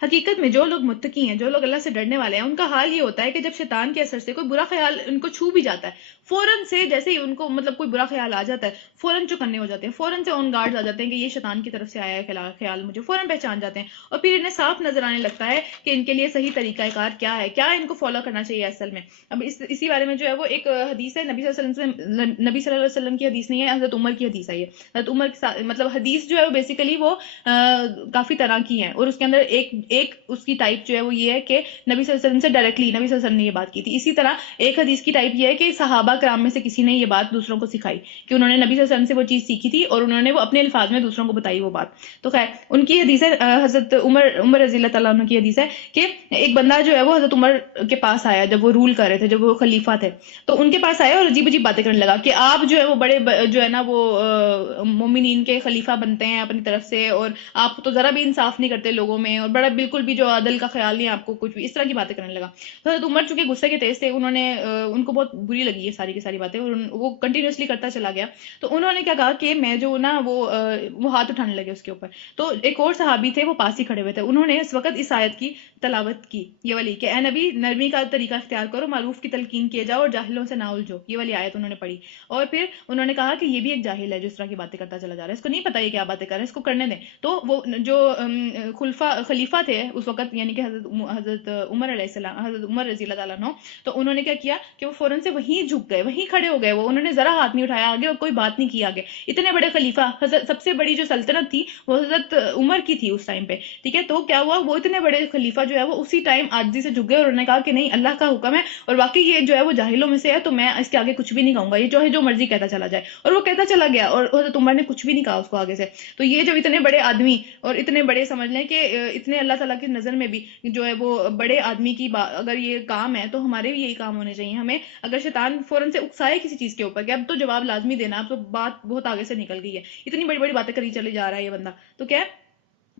حقیقت میں جو لوگ متقی ہیں، جو لوگ اللہ سے ڈرنے والے ہیں، ان کا حال یہ ہوتا ہے کہ جب شیطان کے اثر سے کوئی برا خیال ان کو چھو بھی جاتا ہے، فوراً سے جیسے ہی ان کو مطلب کوئی برا خیال آ جاتا ہے، فوراً چکنے ہو جاتے ہیں، فوراً سے آن گارڈ آ جاتے ہیں کہ یہ شیطان کی طرف سے آیا ہے خیال، مجھے فوراً پہچان جاتے ہیں، اور پھر انہیں صاف نظر آنے لگتا ہے کہ ان کے لیے صحیح طریقہ کار کیا ہے، کیا ان کو فالو کرنا چاہیے اصل میں۔ اب اسی بارے میں جو ہے وہ ایک حدیث ہے نبی صلی اللہ علیہ وسلم سے، نبی صلی اللہ علیہ وسلم کی حدیث نہیں ہے، حضرت عمر کی حدیث ہے یہ۔ حضرت عمر کے ساتھ مطلب حدیث جو ہے وہ بیسیکلی وہ کافی طرح کی ہیں، اور اس کے اندر ایک اس کی ٹائپ جو ہے وہ یہ ہے کہ نبی صلی اللہ علیہ وسلم سے ڈائریکٹلی نبی صلی اللہ علیہ وسلم نے یہ بات کی تھی۔ اسی طرح ایک حدیث کی ٹائپ یہ ہے کہ صحابہ کرام میں سے کسی نے یہ بات دوسروں کو سکھائی، کہ انہوں نے نبی صلی اللہ علیہ وسلم سے وہ چیز سیکھی تھی اور انہوں نے وہ اپنے الفاظ میں دوسروں کو بتائی وہ بات۔ تو خیر ان کی حدیث ہے، حضرت عمر رضی اللہ تعالیٰ عنہ کی حدیث ہے کہ ایک بندہ جو ہے وہ حضرت عمر کے پاس آیا جب وہ رول کر رہے تھے، جب وہ خلیفہ تھے، تو ان کے پاس آیا اور عجیب عجیب باتیں کرنے لگا کہ آپ جو ہے وہ بڑے جو ہے نا وہ مومنین کے خلیفہ بنتے ہیں اپنی طرف سے، اور آپ تو ذرا بھی انصاف نہیں کرتے لوگوں میں، اور بڑا بالکل بھی جو عدل کا خیال نہیں آپ کو کچھ بھی، اس طرح کی باتیں کرنے لگا۔ تو حضرت عمر چونکہ غصے کے تیز تھے، انہوں نے ان کو بہت بری لگی یہ ساری کی ساری باتیں، اور وہ کنٹینیوسلی کرتا چلا گیا۔ تو انہوں نے کیا کہا کہ میں جو نا وہ ہاتھ اٹھانے لگے اس کے اوپر۔ تو ایک اور صحابی تھے وہ پاس ہی کھڑے ہوئے تھے، انہوں نے اس وقت اس آیت کی تلاوت کی، یہ والی کہ اے نبی نرمی کا طریقہ اختیار کرو، معروف کی تلقین کیے جاؤ اور جاہلوں سے نہ الجھو، یہ والی آیت انہوں نے پڑھی۔ اور پھر انہوں نے کہا کہ یہ بھی ایک جاہل ہے جو اس طرح کی باتیں کرتا چلا جا رہا ہے، اس کو نہیں پتا یہ کیا باتیں کر رہے ہیں، اس کو کرنے دیں۔ تو وہ جو خلیفہ تھے اس وقت، یعنی کہ حضرت عمر علیہ السلام، حضرت عمر رضی اللہ تعالیٰ عنہ، تو انہوں نے کیا کیا کہ وہ فوراً سے وہیں جھک گئے، وہیں کھڑے ہو گئے، وہ انہوں نے ذرا ہاتھ نہیں اٹھایا آگے اور کوئی بات نہیں کی آگے۔ اتنے بڑے خلیفہ، سب سے بڑی جو سلطنت تھی وہ حضرت عمر کی تھی اس ٹائم پہ، ٹھیک ہے۔ تو کیا ہوا، وہ اتنے بڑے خلیفہ جو ہے وہ اسی ٹائم عاجزی سے جھک گئے، اور انہوں نے کہا کہ نہیں، اللہ کا حکم ہے اور واقعی یہ جو ہے وہ جاہلوں میں سے ہے، تو میں اس کے آگے کچھ بھی نہیں کہوں گا، یہ جو ہے جو مرضی کہتا چلا جائے۔ اور وہ کہتا چلا گیا، اور حضرت عمر نے کچھ بھی نہیں کہا اس کو آگے سے۔ تو یہ جو اتنے بڑے آدمی اور اتنے بڑے، سمجھ لیں کہ اتنے اللہ تعالیٰ کی نظر میں بھی جو ہے وہ بڑے آدمی کی اگر یہ کام ہے تو ہمارے بھی یہی کام ہونے چاہیے۔ ہمیں اگر شیطان فوراً سے اکسائے کسی چیز کے اوپر کہ اب تو جواب لازمی دینا، اب تو بات بہت آگے سے نکل گئی ہے، اتنی بڑی بڑی باتیں کری چلے جا رہا ہے یہ بندہ، تو کیا ہے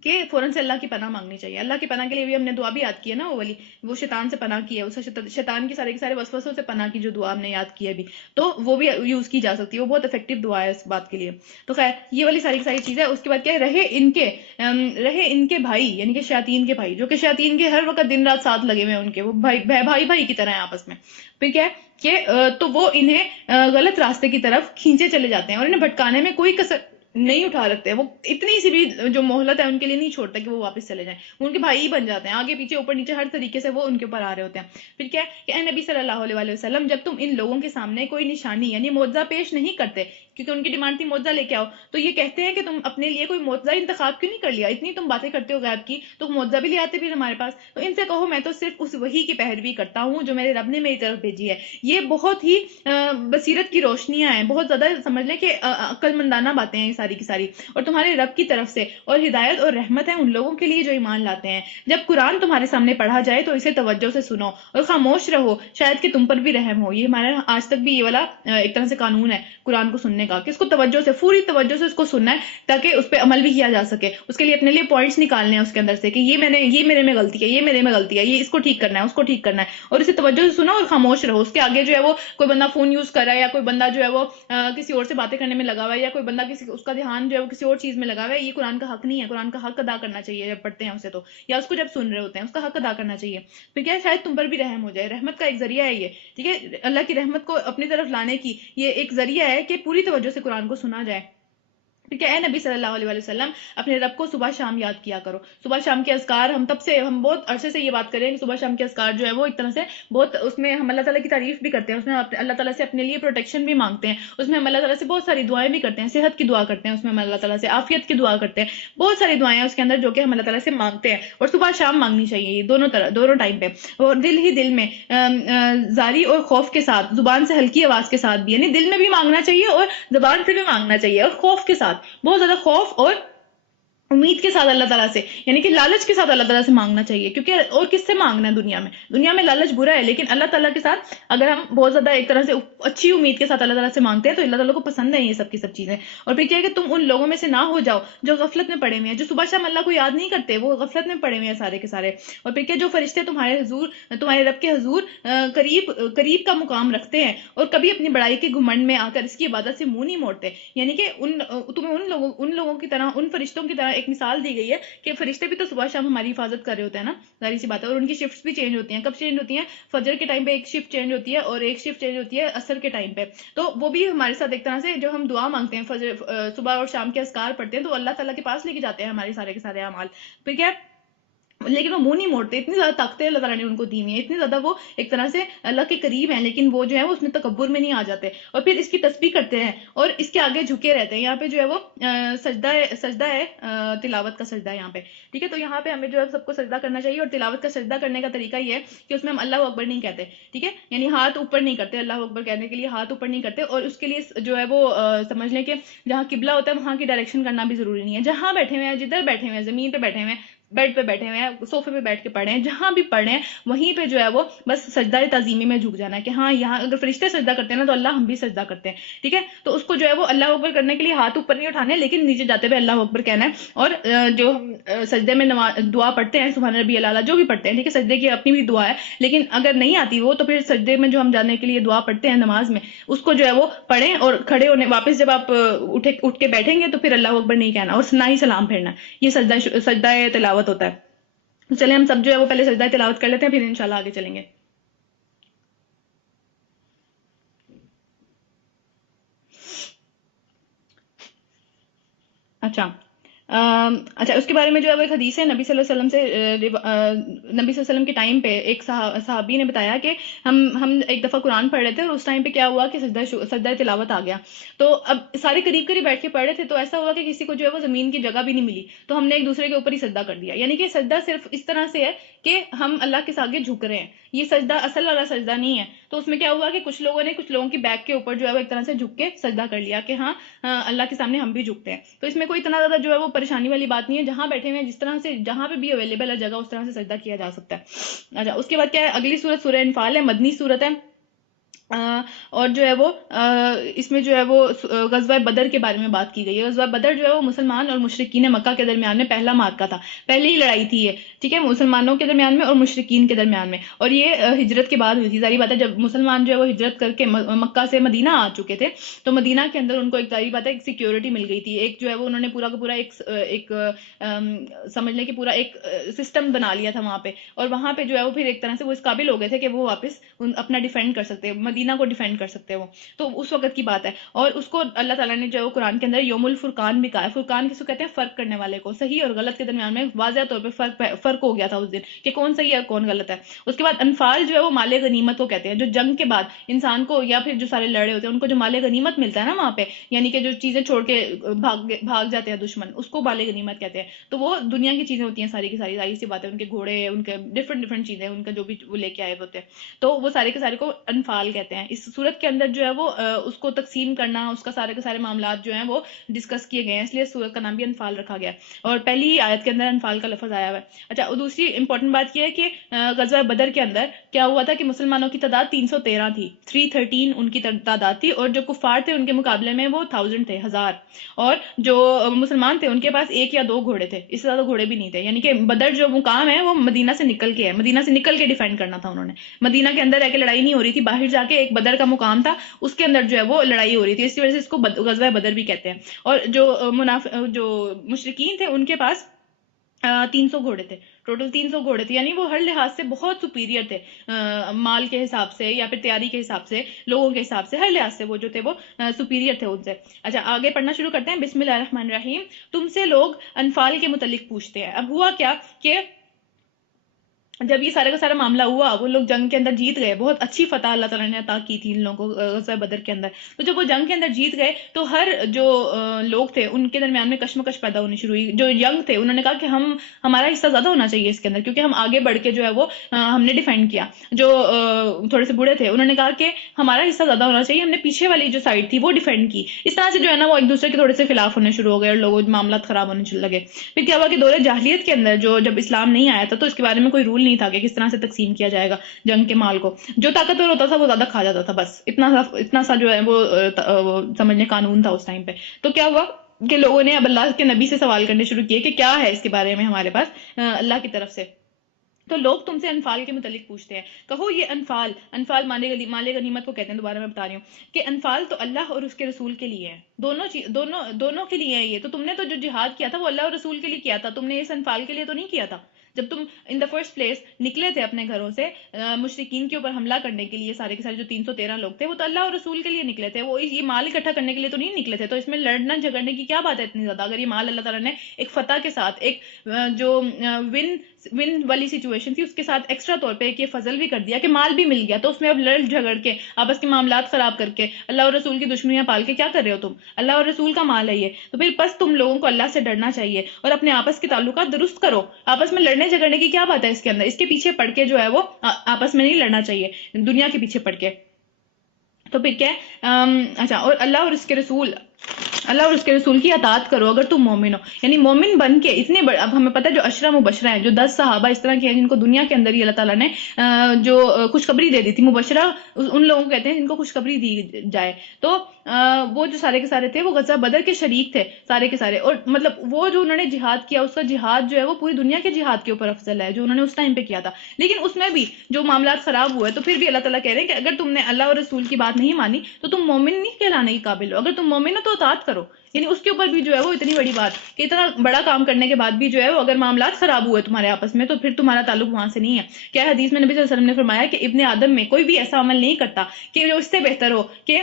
کہ فوراً سے اللہ کی پناہ مانگنی چاہیے۔ اللہ کی پناہ کے لیے بھی ہم نے دعا بھی یاد کی ہے نا، وہ والی، وہ شیطان سے پناہ کی ہے، اس شیطان کی سارے کے سارے وسوسوں سے پناہ کی جو دعا ہم نے یاد کی ہے ابھی، تو وہ بھی یوز کی جا سکتی ہے، وہ بہت افیکٹو دعا ہے اس بات کے لیے۔ تو خیر یہ والی ساری کی ساری چیزیں، اس کے بعد کیا ہے، رہے ان کے بھائی، یعنی کہ شیاطین کے بھائی، جو کہ شیاطین کے ہر وقت دن رات ساتھ لگے ہوئے ہیں ان کے، وہ بھائی کی طرح ہیں آپس میں۔ پھر کیا ہے کہ تو وہ انہیں غلط راستے کی طرف کھینچے چلے جاتے ہیں، اور انہیں بھٹکانے میں کوئی کسر نہیں اٹھا رکھتے، وہ اتنی سی بھی جو مہلت ہے ان کے لیے نہیں چھوڑتا کہ وہ واپس چلے جائیں، وہ ان کے بھائی ہی بن جاتے ہیں، آگے پیچھے اوپر نیچے ہر طریقے سے وہ ان کے اوپر آ رہے ہوتے ہیں۔ پھر کیا ہے کہ اے نبی صلی اللہ علیہ وآلہ وسلم، جب تم ان لوگوں کے سامنے کوئی نشانی یعنی معجزہ پیش نہیں کرتے، کیونکہ ان کی ڈیمانڈ تھی معجزہ لے کے آؤ، تو یہ کہتے ہیں کہ تم اپنے لیے کوئی معجزہ انتخاب کیوں نہیں کر لیا، اتنی تم باتیں کرتے ہو غیب کی، تو معجزہ بھی لے آتے پھر ہمارے پاس۔ تو ان سے کہو میں تو صرف اس وحی کی پیروی کرتا ہوں جو میرے رب نے میری طرف بھیجی ہے۔ یہ بہت ہی بصیرت کی روشنیاں ہیں، بہت زیادہ سمجھ لیں کہ عقل مندانہ باتیں ہیں یہ ساری کی ساری، اور تمہارے رب کی طرف سے، اور ہدایت اور رحمت ہے ان لوگوں کے لیے جو ایمان لاتے ہیں۔ جب قرآن تمہارے سامنے پڑھا جائے تو اسے توجہ سے سنو اور خاموش رہو، شاید کہ تم پر بھی رحم ہو۔ یہ ہمارا آج تک بھی یہ والا ایک طرح سے قانون ہے قرآن کو سننے کا، کہ اس کو توجہ سے، پوری توجہ سے اس کو سننا ہے، تاکہ اس پہ عمل بھی کیا جا سکے۔ اس کے لیے اپنے لیے پوائنٹس نکالنے ہیں اس کے اندر سے کہ یہ میرے میں غلطی ہے، یہ میرے میں غلطی ہے، یہ اس کو ٹھیک کرنا ہے، اس کو ٹھیک کرنا ہے، اور اسے توجہ سے سنو اور خاموش رہو۔ اس کے آگے جو ہے وہ کوئی بندہ فون یوز کر رہا ہے، یا کوئی بندہ جو ہے وہ کسی اور سے باتیں کرنے میں لگا ہوا ہے، یا کوئی بندہ اس کا دھیان جو ہے وہ کسی اور چیز میں لگا ہوا ہے، یہ قرآن کا حق نہیں ہے۔ قرآن کا حق ادا کرنا چاہیے جب پڑھتے ہیں اسے تو، یا اس کو جب سن رہے ہوتے ہیں اس کا حق ادا کرنا چاہیے۔ پھر کیا ہے، شاید تم پر بھی رحم ہو جائے، رحمت کا ایک ذریعہ ہے یہ، ٹھیک ہے، اللہ کی رحمت کو اپنی طرف لانے کی یہ ایک ذریعہ ہے کہ پوری توجہ سے قرآن کو سنا جائے۔ ٹھیک ہے، اے نبی صلی اللہ علیہ وآلہ وسلم، اپنے رب کو صبح شام یاد کیا کرو۔ صبح شام کے اذکار، ہم بہت عرصے سے یہ بات کریں کہ صبح شام کے اذکار جو ہے وہ ایک طرح سے بہت، اس میں ہم اللہ تعالیٰ کی تعریف بھی کرتے ہیں، اس میں اللہ تعالیٰ سے اپنے لیے پروٹیکشن بھی مانگتے ہیں، اس میں ہم اللہ تعالیٰ سے بہت ساری دعائیں بھی کرتے ہیں، صحت کی دعا کرتے ہیں، اس میں ہم اللہ تعالیٰ سے عافیت کی دعا کرتے ہیں، بہت ساری دعائیں ہیں اس کے اندر جو کہ ہم اللہ تعالیٰ سے مانگتے ہیں، اور صبح شام مانگنی چاہیے، یہ دونوں ٹائم پہ، اور دل ہی دل میں زاری اور خوف کے ساتھ، زبان سے ہلکی آواز کے ساتھ بھی، یعنی دل میں بھی مانگنا چاہیے اور زبان سے بھی مانگنا چاہیے، اور خوف کے ساتھ، بہت زیادہ خوف اور امید کے ساتھ اللہ تعالیٰ سے، یعنی کہ لالچ کے ساتھ اللہ تعالیٰ سے مانگنا چاہیے، کیونکہ اور کس سے مانگنا ہے دنیا میں لالچ برا ہے، لیکن اللہ تعالیٰ کے ساتھ اگر ہم بہت زیادہ ایک طرح سے اچھی امید کے ساتھ اللہ تعالیٰ سے مانگتے ہیں تو اللہ تعالیٰ کو پسند ہے یہ سب کی سب چیزیں۔ اور پھر کیا ہے کہ تم ان لوگوں میں سے نہ ہو جاؤ جو غفلت میں پڑے ہوئے ہیں، جو صبح شام اللہ کو یاد نہیں کرتے، وہ غفلت میں پڑے ہوئے ہیں سارے کے سارے۔ اور پھر کیا، جو فرشتے تمہارے رب کے حضور قریب کا مقام رکھتے ہیں اور کبھی اپنی بڑائی کے گھمنڈ میں آ کر اس کی عبادت سے منہ نہیں موڑتے، یعنی کہ تمہیں ان لوگوں کی طرح، ان فرشتوں کی طرح ایک مثال دی گئی ہے کہ فرشتے بھی تو صبح شام ہماری حفاظت کر رہے ہوتے ہیں نا، ظاہر سی بات ہے، اور ان کی شفٹس بھی چینج ہوتی ہیں. کب چینج ہوتی ہیں؟ فجر کے ٹائم پہ ایک شفٹ چینج ہوتی ہے اور ایک شفٹ چینج ہوتی ہے عصر کے ٹائم پہ. تو وہ بھی ہمارے ساتھ ایک طرح سے جو ہم دعا مانگتے ہیں فجر صبح اور شام کے اذکار پڑھتے ہیں تو اللہ تعالیٰ کے پاس لے کے جاتے ہیں ہمارے سارے کے سارے اعمال. پھر کیا، لیکن وہ منہ نہیں موڑتے. اتنی زیادہ طاقتیں اللہ تعالیٰ نے ان کو دی ہوئی ہیں، اتنی زیادہ وہ ایک طرح سے اللہ کے قریب ہیں، لیکن وہ جو ہے وہ اس میں تکبر میں نہیں آ جاتے. اور پھر اس کی تسبیح کرتے ہیں اور اس کے آگے جھکے رہتے ہیں. یہاں پہ جو ہے وہ سجدہ ہے تلاوت کا سجدہ ہے یہاں پہ، ٹھیک ہے. تو یہاں پہ ہمیں جو ہے سب کو سجدہ کرنا چاہیے، اور تلاوت کا سجدہ کرنے کا طریقہ یہ ہے کہ اس میں ہم اللہ اکبر نہیں کہتے، ٹھیک ہے، یعنی ہاتھ اوپر نہیں کرتے. اللہ اکبر کہنے کے لیے ہاتھ اوپر نہیں کرتے، اور اس کے لیے جو ہے وہ سمجھ لیں کہ جہاں قبلہ ہوتا ہے وہاں کی ڈائریکشن کرنا بھی ضروری نہیں ہے. جہاں بیٹھے ہوئے ہیں، جدھر بیٹھے ہوئے ہیں، زمین پہ بیٹھے ہوئے ہیں، بیڈ پہ بیٹھے ہوئے ہیں، صوفے پہ بیٹھ کے پڑھے ہیں، جہاں بھی پڑھے ہیں وہیں پہ جو ہے وہ بس سجدہ تعظیمی میں جھک جانا ہے کہ ہاں یہاں اگر فرشتے سجدہ کرتے ہیں نا تو اللہ ہم بھی سجدہ کرتے ہیں، ٹھیک ہے. تو اس کو جو ہے وہ اللہ اکبر کرنے کے لیے ہاتھ اوپر نہیں اٹھانے، لیکن نیچے جاتے ہوئے اللہ اکبر کہنا ہے. اور جو ہم سجدے میں دعا پڑھتے ہیں سبحان ربی الاعلیٰ جو بھی پڑھتے ہیں، ٹھیک ہے، سجدے کی اپنی بھی دعا ہے، لیکن اگر نہیں آتی وہ تو پھر سجدے میں جو ہم جانے کے لیے دعا پڑھتے ہیں نماز میں اس کو جو ہے وہ پڑھیں، اور کھڑے ہونے واپس جب آپ اٹھ کے بیٹھیں گے تو پھر اللہ اکبر نہیں کہنا اور نہ ہی سلام پھیرنا. یہ سجدہ تلاوت ہوتا ہے. تو چلیں ہم سب جو ہے وہ پہلے سجدہ تلاوت کر لیتے ہیں، پھر انشاءاللہ آگے چلیں گے. اچھا اس کے بارے میں جو ہے وہ ایک حدیث ہے نبی صلی اللہ علیہ وسلم سے، نبی صلی اللہ علیہ وسلم کے ٹائم پہ ایک صحابی نے بتایا کہ ہم ایک دفعہ قرآن پڑھ رہے تھے اور اس ٹائم پہ کیا ہوا کہ سجدہ تلاوت آ گیا. تو اب سارے قریب قریب بیٹھ کے پڑھ رہے تھے تو ایسا ہوا کہ کسی کو جو ہے وہ زمین کی جگہ بھی نہیں ملی، تو ہم نے ایک دوسرے کے اوپر ہی سجدہ کر دیا. یعنی کہ سجدہ صرف اس طرح سے ہے کہ ہم اللہ کے آگے جھک رہے ہیں، یہ سجدہ اصل والا سجدہ نہیں ہے. تو اس میں کیا ہوا کہ کچھ لوگوں نے کچھ لوگوں کی بیک کے اوپر جو ہے وہ ایک طرح سے جھک کے سجدہ کر لیا کہ ہاں اللہ کے سامنے ہم بھی جھکتے ہیں. تو اس میں کوئی اتنا زیادہ جو ہے وہ پریشانی والی بات نہیں ہے، جہاں بیٹھے ہوئے ہیں جس طرح سے جہاں پہ بھی اویلیبل ہے جگہ اس طرح سے سجدہ کیا جا سکتا ہے. اچھا اس کے بعد کیا ہے، اگلی سورت سورہ انفال ہے، مدنی سورت ہے. اور جو ہے وہ اس میں جو ہے وہ غزوہ بدر کے بارے میں بات کی گئی ہے. غزوہ بدر جو ہے وہ مسلمان اور مشرکین مکہ کے درمیان میں پہلا معرکہ تھا، پہلی لڑائی تھی یہ، ٹھیک ہے، مسلمانوں کے درمیان میں اور مشرکین کے درمیان میں. اور یہ ہجرت کے بعد ہوئی تھی. ظاہر بات ہے جب مسلمان جو ہے وہ ہجرت کر کے مکہ سے مدینہ آ چکے تھے تو مدینہ کے اندر ان کو ایک ظاہر بات ہے ایک سیکیورٹی مل گئی تھی. ایک جو ہے وہ انہوں نے پورا کا پورا ایک سمجھ لیں کہ پورا ایک سسٹم بنا لیا تھا وہاں پہ، اور وہاں پہ جو ہے وہ پھر ایک طرح سے وہ اس قابل ہو گئے تھے کہ وہ واپس اپنا ڈیفینڈ کر سکتے، مدینہ کو ڈیفینڈ کر سکتے وہ. تو اس وقت کی بات ہے، اور اس کو اللہ تعالیٰ نے جو قرآن کے اندر یوم الفرقان بھی کہا ہے. فرقان کس کو کہتے ہیں؟ فرق کرنے والے کو، صحیح اور غلط کے درمیان میں واضح طور پہ فرق ہو گیا تھا اس دن کہ کون صحیح ہے کون غلط ہے. اس کے بعد انفال جو ہے وہ مال غنیمت کو کہتے ہیں، جو جنگ کے بعد انسان کو یا پھر جو سارے لڑے ہوتے ہیں ان کو جو مال غنیمت ملتا ہے نا وہاں پہ، یعنی کہ جو چیزیں چھوڑ کے بھاگ جاتے ہیں دشمن، اس کو مال غنیمت کہتے ہیں. تو وہ دنیا کی چیزیں ہوتی ہیں ساری کی ساری، ظاہر سی بات ہے، ان کے گھوڑے، ان کے ڈفرنٹ چیزیں، ان کا جو بھی وہ لے کے آئے ہوتے ہیں، تو وہ سارے کے سارے کو انفال کہتے ہیں. اس صورت کے اندر جو ہے وہ اس کو تقسیم کرنا، اس کا سارے کے سارے معاملات جو ہیں وہ ڈسکس کیے گئے ہیں، اس لیے سورت کا نام بھی انفال رکھا گیا اور پہلی آیت کے اندر انفال کا لفظ آیا ہوا ہے. اچھا دوسری امپورٹنٹ بات یہ ہے کہ غزوہ بدر کے اندر کیا ہوا تھا کہ مسلمانوں کی تعداد 313 تھی، 313 ان کی تعداد تھی، اور جو کفار تھے ان کے مقابلے میں وہ 1000 تھے، 1000. اور جو مسلمان تھے ان کے پاس 1 یا 2 گھوڑے تھے، اس سے زیادہ گھوڑے بھی نہیں تھے. یعنی کہ بدر جو مقام ہے وہ مدینہ سے نکل کے ہے، مدینہ سے نکل کے ڈیفینڈ کرنا تھا انہوں نے. مدینہ کے اندر رہ کے لڑائی نہیں ہو رہی تھی، باہر جا کے ایک بدر کا مقام تھا اس کے اندر جو ہے وہ لڑائی ہو رہی تھی، اس کی وجہ سے اس کو غزوہ بدر بھی کہتے ہیں. اور جو مشرکین تھے ان کے پاس 300 گھوڑے تھے، ٹوٹل 300 گھوڑے تھے. یعنی وہ ہر لحاظ سے بہت سپیریئر تھے، مال کے حساب سے یا پھر تیاری کے حساب سے، لوگوں کے حساب سے، ہر لحاظ سے وہ جو تھے وہ سپیریئر تھے ان سے. اچھا آگے پڑھنا شروع کرتے ہیں. بسم اللہ الرحمن الرحیم. تم سے لوگ انفال کے متعلق پوچھتے ہیں. اب ہوا کیا کہ جب یہ سارا کا سارا معاملہ ہوا، وہ لوگ جنگ کے اندر جیت گئے، بہت اچھی فتح اللہ تعالیٰ نے عطا کی تھی ان لوگوں کو غزوہ بدر کے اندر. تو جب وہ جنگ کے اندر جیت گئے تو ہر جو لوگ تھے ان کے درمیان میں کشمکش پیدا ہونی شروع ہوئی. جو ینگ تھے انہوں نے کہا کہ ہمارا حصہ زیادہ ہونا چاہیے اس کے اندر، کیونکہ ہم آگے بڑھ کے جو ہے وہ ہم نے ڈیفینڈ کیا. جو تھوڑے سے بوڑھے تھے انہوں نے کہا کہ ہمارا حصہ زیادہ ہونا چاہیے، ہم نے پیچھے والی جو سائڈ تھی وہ ڈیفینڈ کی. اس طرح سے جو ہے نا وہ ایک دوسرے کے تھوڑے سے خلاف ہونے شروع ہو گئے اور لوگوں معاملات خراب ہونے لگے. پھر کیا ہوا کہ دور جاہلیت کے اندر جب اسلام نہیں آیا تھا تو اس کے بارے میں کوئی رول نہیں تھا کہ کس طرح سے تقسیم کیا جائے گا جنگ کے مال کو. جو طاقتور ہوتا تھا وہ زیادہ کھا جاتا تھا، بس اتنا سا جو ہے وہ سمجھنے قانون تھا اس ٹائم پہ. تو کیا ہوا کہ لوگوں نے اب اللہ کے نبی سے سوال کرنے شروع کیے کہ کیا ہے اس کے بارے میں ہمارے پاس اللہ کی طرف سے. تو لوگ تم سے انفال کے متعلق پوچھتے ہیں، کہو یہ انفال مال غنیمت کو کہتے ہیں، دوبارہ میں بتا رہی ہوں کہ انفال تو اللہ اور اس کے رسول کے لیے ہے، دونوں کے لیے ہے یہ. تو تم نے تو جو جہاد کیا تھا وہ اللہ اور رسول کے لیے کیا تھا، تم نے اس انفال کے لیے تو نہیں کیا تھا. جب تم ان دا فرسٹ پلیس نکلے تھے اپنے گھروں سے مشرکین کے اوپر حملہ کرنے کے لیے، سارے کے سارے جو 313 لوگ تھے وہ تو اللہ اور رسول کے لیے نکلے تھے، وہ یہ مال اکٹھا کرنے کے لیے تو نہیں نکلے تھے. تو اس میں لڑنا جھگڑنے کی کیا بات ہے اتنی زیادہ؟ اگر یہ مال اللہ تعالیٰ نے ایک فتح کے ساتھ، ایک جو ون والی سچویشن تھی اس کے ساتھ ایکسٹرا طور پہ ایک یہ فضل بھی کر دیا کہ مال بھی مل گیا، تو اس میں اب لڑ جھگڑ کے آپس کے معاملات خراب کر کے اللہ اور رسول کی دشمنیاں پال کے کیا کر رہے ہو تم؟ اللہ اور رسول کا مال ہے یہ. تو پھر بس تم لوگوں کو اللہ سے ڈرنا چاہیے اور اپنے آپس کے تعلقات درست کرو. آپس میں لڑنے جھگڑنے کی کیا بات ہے اس کے اندر؟ اس کے پیچھے پڑ کے جو ہے وہ آپس میں نہیں لڑنا چاہیے، دنیا کے پیچھے پڑ کے. تو پھر کیا اچھا، اور اللہ اور اس کے رسول کی اطاعت کرو اگر تم مومن ہو. یعنی مومن بن کے اتنے بڑے، اب ہمیں پتہ ہے جو عشرہ مبشرہ ہیں، جو 10 صحابہ اس طرح کے ہیں جن کو دنیا کے اندر ہی اللہ تعالیٰ نے جو خوشخبری دے دی تھی. مبشرہ ان لوگوں کو کہتے ہیں جن کو خوشخبری دی جائے. تو وہ جو سارے کے سارے تھے وہ غزوہ بدر کے شریک تھے سارے کے سارے، اور مطلب وہ جو انہوں نے جہاد کیا اس کا جہاد جو ہے وہ پوری دنیا کے جہاد کے اوپر افضل ہے جو انہوں نے اس ٹائم پہ کیا تھا. لیکن اس میں بھی جو معاملات خراب ہوئے تو پھر بھی اللہ تعالیٰ کہہ رہے ہیں کہ اگر تم نے اللہ اور رسول کی بات نہیں مانی تو تم مومن نہیں کہلانے کے قابل ہو. اگر تم مومن ہو تو اطاعت کرو. یعنی اس کے اوپر بھی جو ہے وہ اتنی بڑی بات کہ اتنا بڑا کام کرنے کے بعد بھی جو ہے وہ اگر معاملات خراب ہوئے تمہارے آپس میں تو پھر تمہارا تعلق وہاں سے نہیں ہے. کیا حدیث میں نبی صلی اللہ علیہ وسلم نے فرمایا کہ ابن آدم میں کوئی بھی ایسا عمل نہیں کرتا کہ جو اس سے بہتر ہو کہ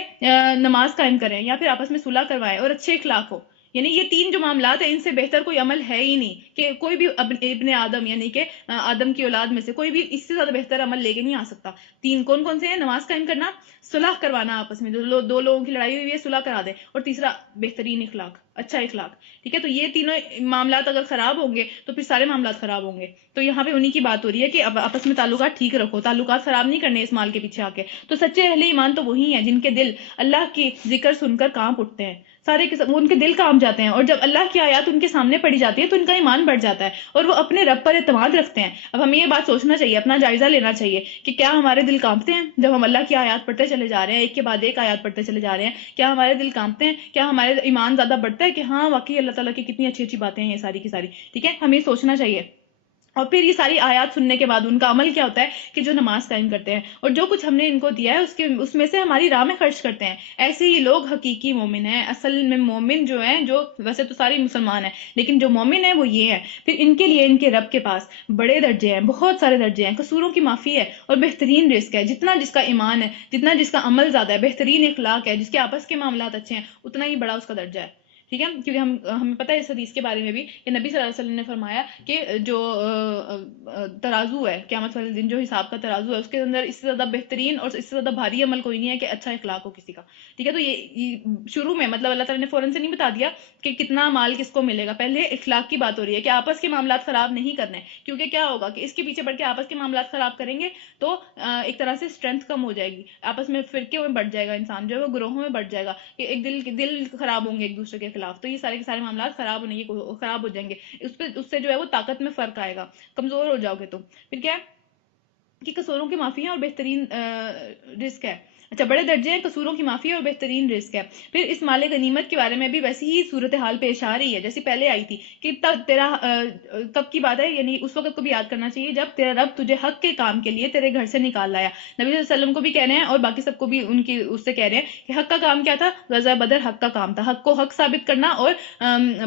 نماز قائم کریں یا پھر آپس میں صلح کروائیں اور اچھے اخلاق ہو. یعنی یہ 3 جو معاملات ہیں ان سے بہتر کوئی عمل ہے ہی نہیں کہ کوئی بھی ابن آدم یعنی کہ آدم کی اولاد میں سے کوئی بھی اس سے زیادہ بہتر عمل لے کے نہیں آ سکتا. 3 کون کون سے ہیں؟ نماز قائم کرنا، صلح کروانا آپس میں، جو 2 لوگوں کی لڑائی ہوئی ہے صلح کرا دے، اور تیسرا بہترین اخلاق، اچھا اخلاق. ٹھیک ہے، تو یہ تینوں معاملات اگر خراب ہوں گے تو پھر سارے معاملات خراب ہوں گے. تو یہاں پہ انہی کی بات ہو رہی ہے کہ اب آپس میں تعلقات ٹھیک رکھو، تعلقات خراب نہیں کرنے اس مال کے پیچھے آ کے. تو سچے اہل ایمان تو وہی ہیں جن کے دل اللہ کی ذکر سن کر کانپ اٹھتے ہیں، سارے ان کے دل کانپ جاتے ہیں، اور جب اللہ کی آیات ان کے سامنے پڑھی جاتی ہے تو ان کا ایمان بڑھ جاتا ہے اور وہ اپنے رب پر اعتماد رکھتے ہیں. اب ہمیں یہ بات سوچنا چاہیے، اپنا جائزہ لینا چاہیے کہ کیا ہمارے دل کانپتے ہیں جب ہم اللہ کی آیات پڑھتے چلے جا رہے ہیں، ایک کے بعد ایک آیات پڑھتے چلے جا رہے ہیں؟ کیا ہمارے دل کانپتے ہیں؟ کیا ہمارے ایمان زیادہ بڑھتا ہے کہ ہاں واقعی اللہ تعالیٰ کی کتنی اچھی اچھی باتیں ہیں یہ ساری کی ساری؟ ٹھیک ہے، ہمیں سوچنا چاہیے. اور پھر یہ ساری آیات سننے کے بعد ان کا عمل کیا ہوتا ہے کہ جو نماز قائم کرتے ہیں اور جو کچھ ہم نے ان کو دیا ہے اس میں سے ہماری راہ میں خرچ کرتے ہیں. ایسے ہی لوگ حقیقی مومن ہیں. اصل میں مومن جو ہیں، جو ویسے تو سارے مسلمان ہیں لیکن جو مومن ہیں وہ یہ ہیں. پھر ان کے لیے ان کے رب کے پاس بڑے درجے ہیں، بہت سارے درجے ہیں، قصوروں کی معافی ہے اور بہترین رزق ہے. جتنا جس کا ایمان ہے، جتنا جس کا عمل زیادہ ہے، بہترین اخلاق ہے، جس کے آپس کے معاملات اچھے ہیں، اتنا ہی بڑا اس کا درجہ ہے. ٹھیک ہے، کیونکہ ہمیں پتہ ہے اس حدیث کے بارے میں بھی کہ نبی صلی اللہ علیہ وسلم نے فرمایا کہ جو ترازو ہے قیامت والے دن، جو حساب کا ترازو ہے، اس کے اندر اس سے زیادہ بہترین اور اس سے زیادہ بھاری عمل کوئی نہیں ہے کہ اچھا اخلاق ہو کسی کا. ٹھیک ہے، تو یہ شروع میں مطلب اللہ تعالیٰ نے فوراً سے نہیں بتا دیا کہ کتنا مال کس کو ملے گا. پہلے اخلاق کی بات ہو رہی ہے کہ آپس کے معاملات خراب نہیں کرنے، کیونکہ کیا ہوگا کہ اس کے پیچھے پڑھ کے آپس کے معاملات خراب کریں گے تو ایک طرح سے اسٹرینتھ کم ہو جائے گی، آپس میں فرقے میں بڑھ جائے گا، انسان جو ہے وہ گروہوں میں بڑھ جائے گا کہ ایک دل خراب ہوں گے ایک دوسرے کے خلاف. تو یہ سارے کے سارے معاملات خراب ہو جائیں گے. اس سے جو ہے وہ طاقت میں فرق آئے گا، کمزور ہو جاؤ گے تم. پھر کیا ہے کہ قصوروں کی معافی ہے اور بہترین رزق ہے. اچھا، بڑے درجے ہیں، قصوروں کی معافی اور بہترین رزق ہے. پھر اس مال غنیمت کے بارے میں بھی ویسی ہی صورتحال پیش آ رہی ہے جیسی پہلے آئی تھی کہ تیرا کب کی بات ہے، یعنی اس وقت کو بھی یاد کرنا چاہیے جب تیرا رب تجھے حق کے کام کے لیے تیرے گھر سے نکال لایا. نبی صلی اللہ علیہ وسلم کو بھی کہہ رہے ہیں اور باقی سب کو بھی ان کی اس سے کہہ رہے ہیں کہ حق کا کام کیا تھا؟ غزوہ بدر حق کا کام تھا. حق کو حق ثابت کرنا اور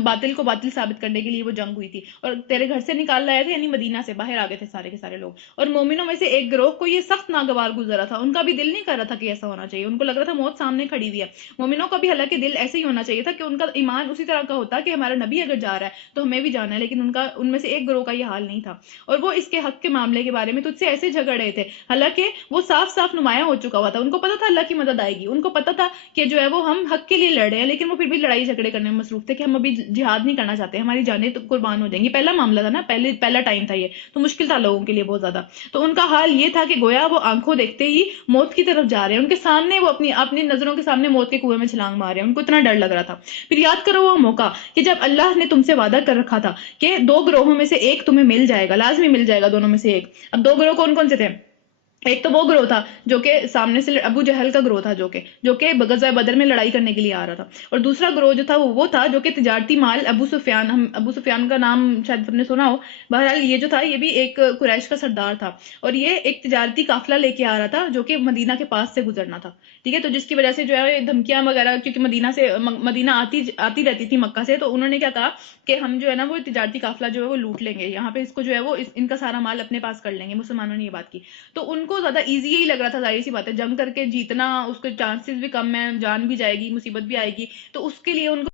باطل کو باطل ثابت کرنے کے لیے وہ جنگ ہوئی تھی اور تیرے گھر سے نکال لایا تھا، یعنی مدینہ سے باہر آ گئے تھے سارے کے سارے لوگ. اور مومنوں میں سے ایک گروہ کو یہ سخت ناگوار گزرا تھا، ان کا بھی دل نہیں کر رہا تھا کہ ایسا ہونا چاہیے، ان کو لگ رہا تھا موت سامنے کھڑی ہوئی ہے. مومنوں کا بھی حالانکہ دل ایسے ہی ہونا چاہیے تھا کہ ان کا ایمان اسی طرح کا ہوتا کہ ہمارا نبی اگر جا رہا ہے تو ہمیں بھی جانا ہے، لیکن ان میں سے ایک گروہ کا یہ حال نہیں تھا اور وہ اس کے حق کے معاملے کے بارے میں تجھ سے ایسے جھگڑ رہے تھے حالانکہ وہ صاف صاف نمایاں ہو چکا ہوا تھا. ان کو پتا تھا اللہ کی مدد آئے گی، ان کو پتا تھا کہ جو ہے وہ ہم حق کے لیے لڑ رہے ہیں، لیکن وہ پھر بھی لڑائی جھگڑے کرنے میں مصروف تھے کہ ہم ابھی جہاد نہیں کرنا چاہتے، ہماری جانیں تو قربان ہو جائیں گی. پہلا معاملہ تھا نا، پہلا ٹائم تھا یہ، تو مشکل تھا لوگوں کے لیے بہت زیادہ. تو ان کا حال یہ تھا کہ گویا وہ آنکھوں دیکھتے ہی موت کی طرف جا رہے ہیں، ان کے سامنے وہ اپنی نظروں کے سامنے موت کے کنویں میں چھلانگ مار رہے ہیں. ان کو اتنا ڈر لگ رہا تھا. پھر یاد کرو وہ موقع کہ جب اللہ نے تم سے وعدہ کر رکھا تھا کہ 2 گروہوں میں سے ایک تمہیں مل جائے گا، لازمی مل جائے گا دونوں میں سے ایک. اب 2 گروہ کون کون سے تھے؟ ایک تو وہ گروہ تھا جو کہ سامنے سے ابو جہل کا گروہ تھا، جو کہ غزوہ بدر میں لڑائی کرنے کے لیے آ رہا تھا، اور دوسرا گروہ جو تھا وہ تھا جو کہ تجارتی مال ابو سفیان، ہم ابو سفیان کا نام شاید تم نے سنا ہو، بہرحال یہ جو تھا یہ بھی ایک قریش کا سردار تھا، اور یہ ایک تجارتی قافلہ لے کے آ رہا تھا جو کہ مدینہ کے پاس سے گزرنا تھا، ٹھیک ہے، تو جس کی وجہ سے جو ہے دھمکیاں وغیرہ، کیونکہ مدینہ آتی رہتی تھی مکہ سے، تو انہوں نے کیا کہا کہ ہم جو ہے نا وہ تجارتی قافلہ جو ہے وہ لوٹ لیں گے، یہاں پہ اس کو جو ہے وہ ان کا سارا مال اپنے پاس کر لیں گے، مسلمانوں نے یہ بات کی، تو ان کو زیادہ ایزی یہی لگ رہا تھا، ظاہر سی بات ہے جنگ کر کے جیتنا، اس کے چانسز بھی کم ہیں، جان بھی جائے گی، مصیبت بھی آئے گی، تو اس کے لیے ان کو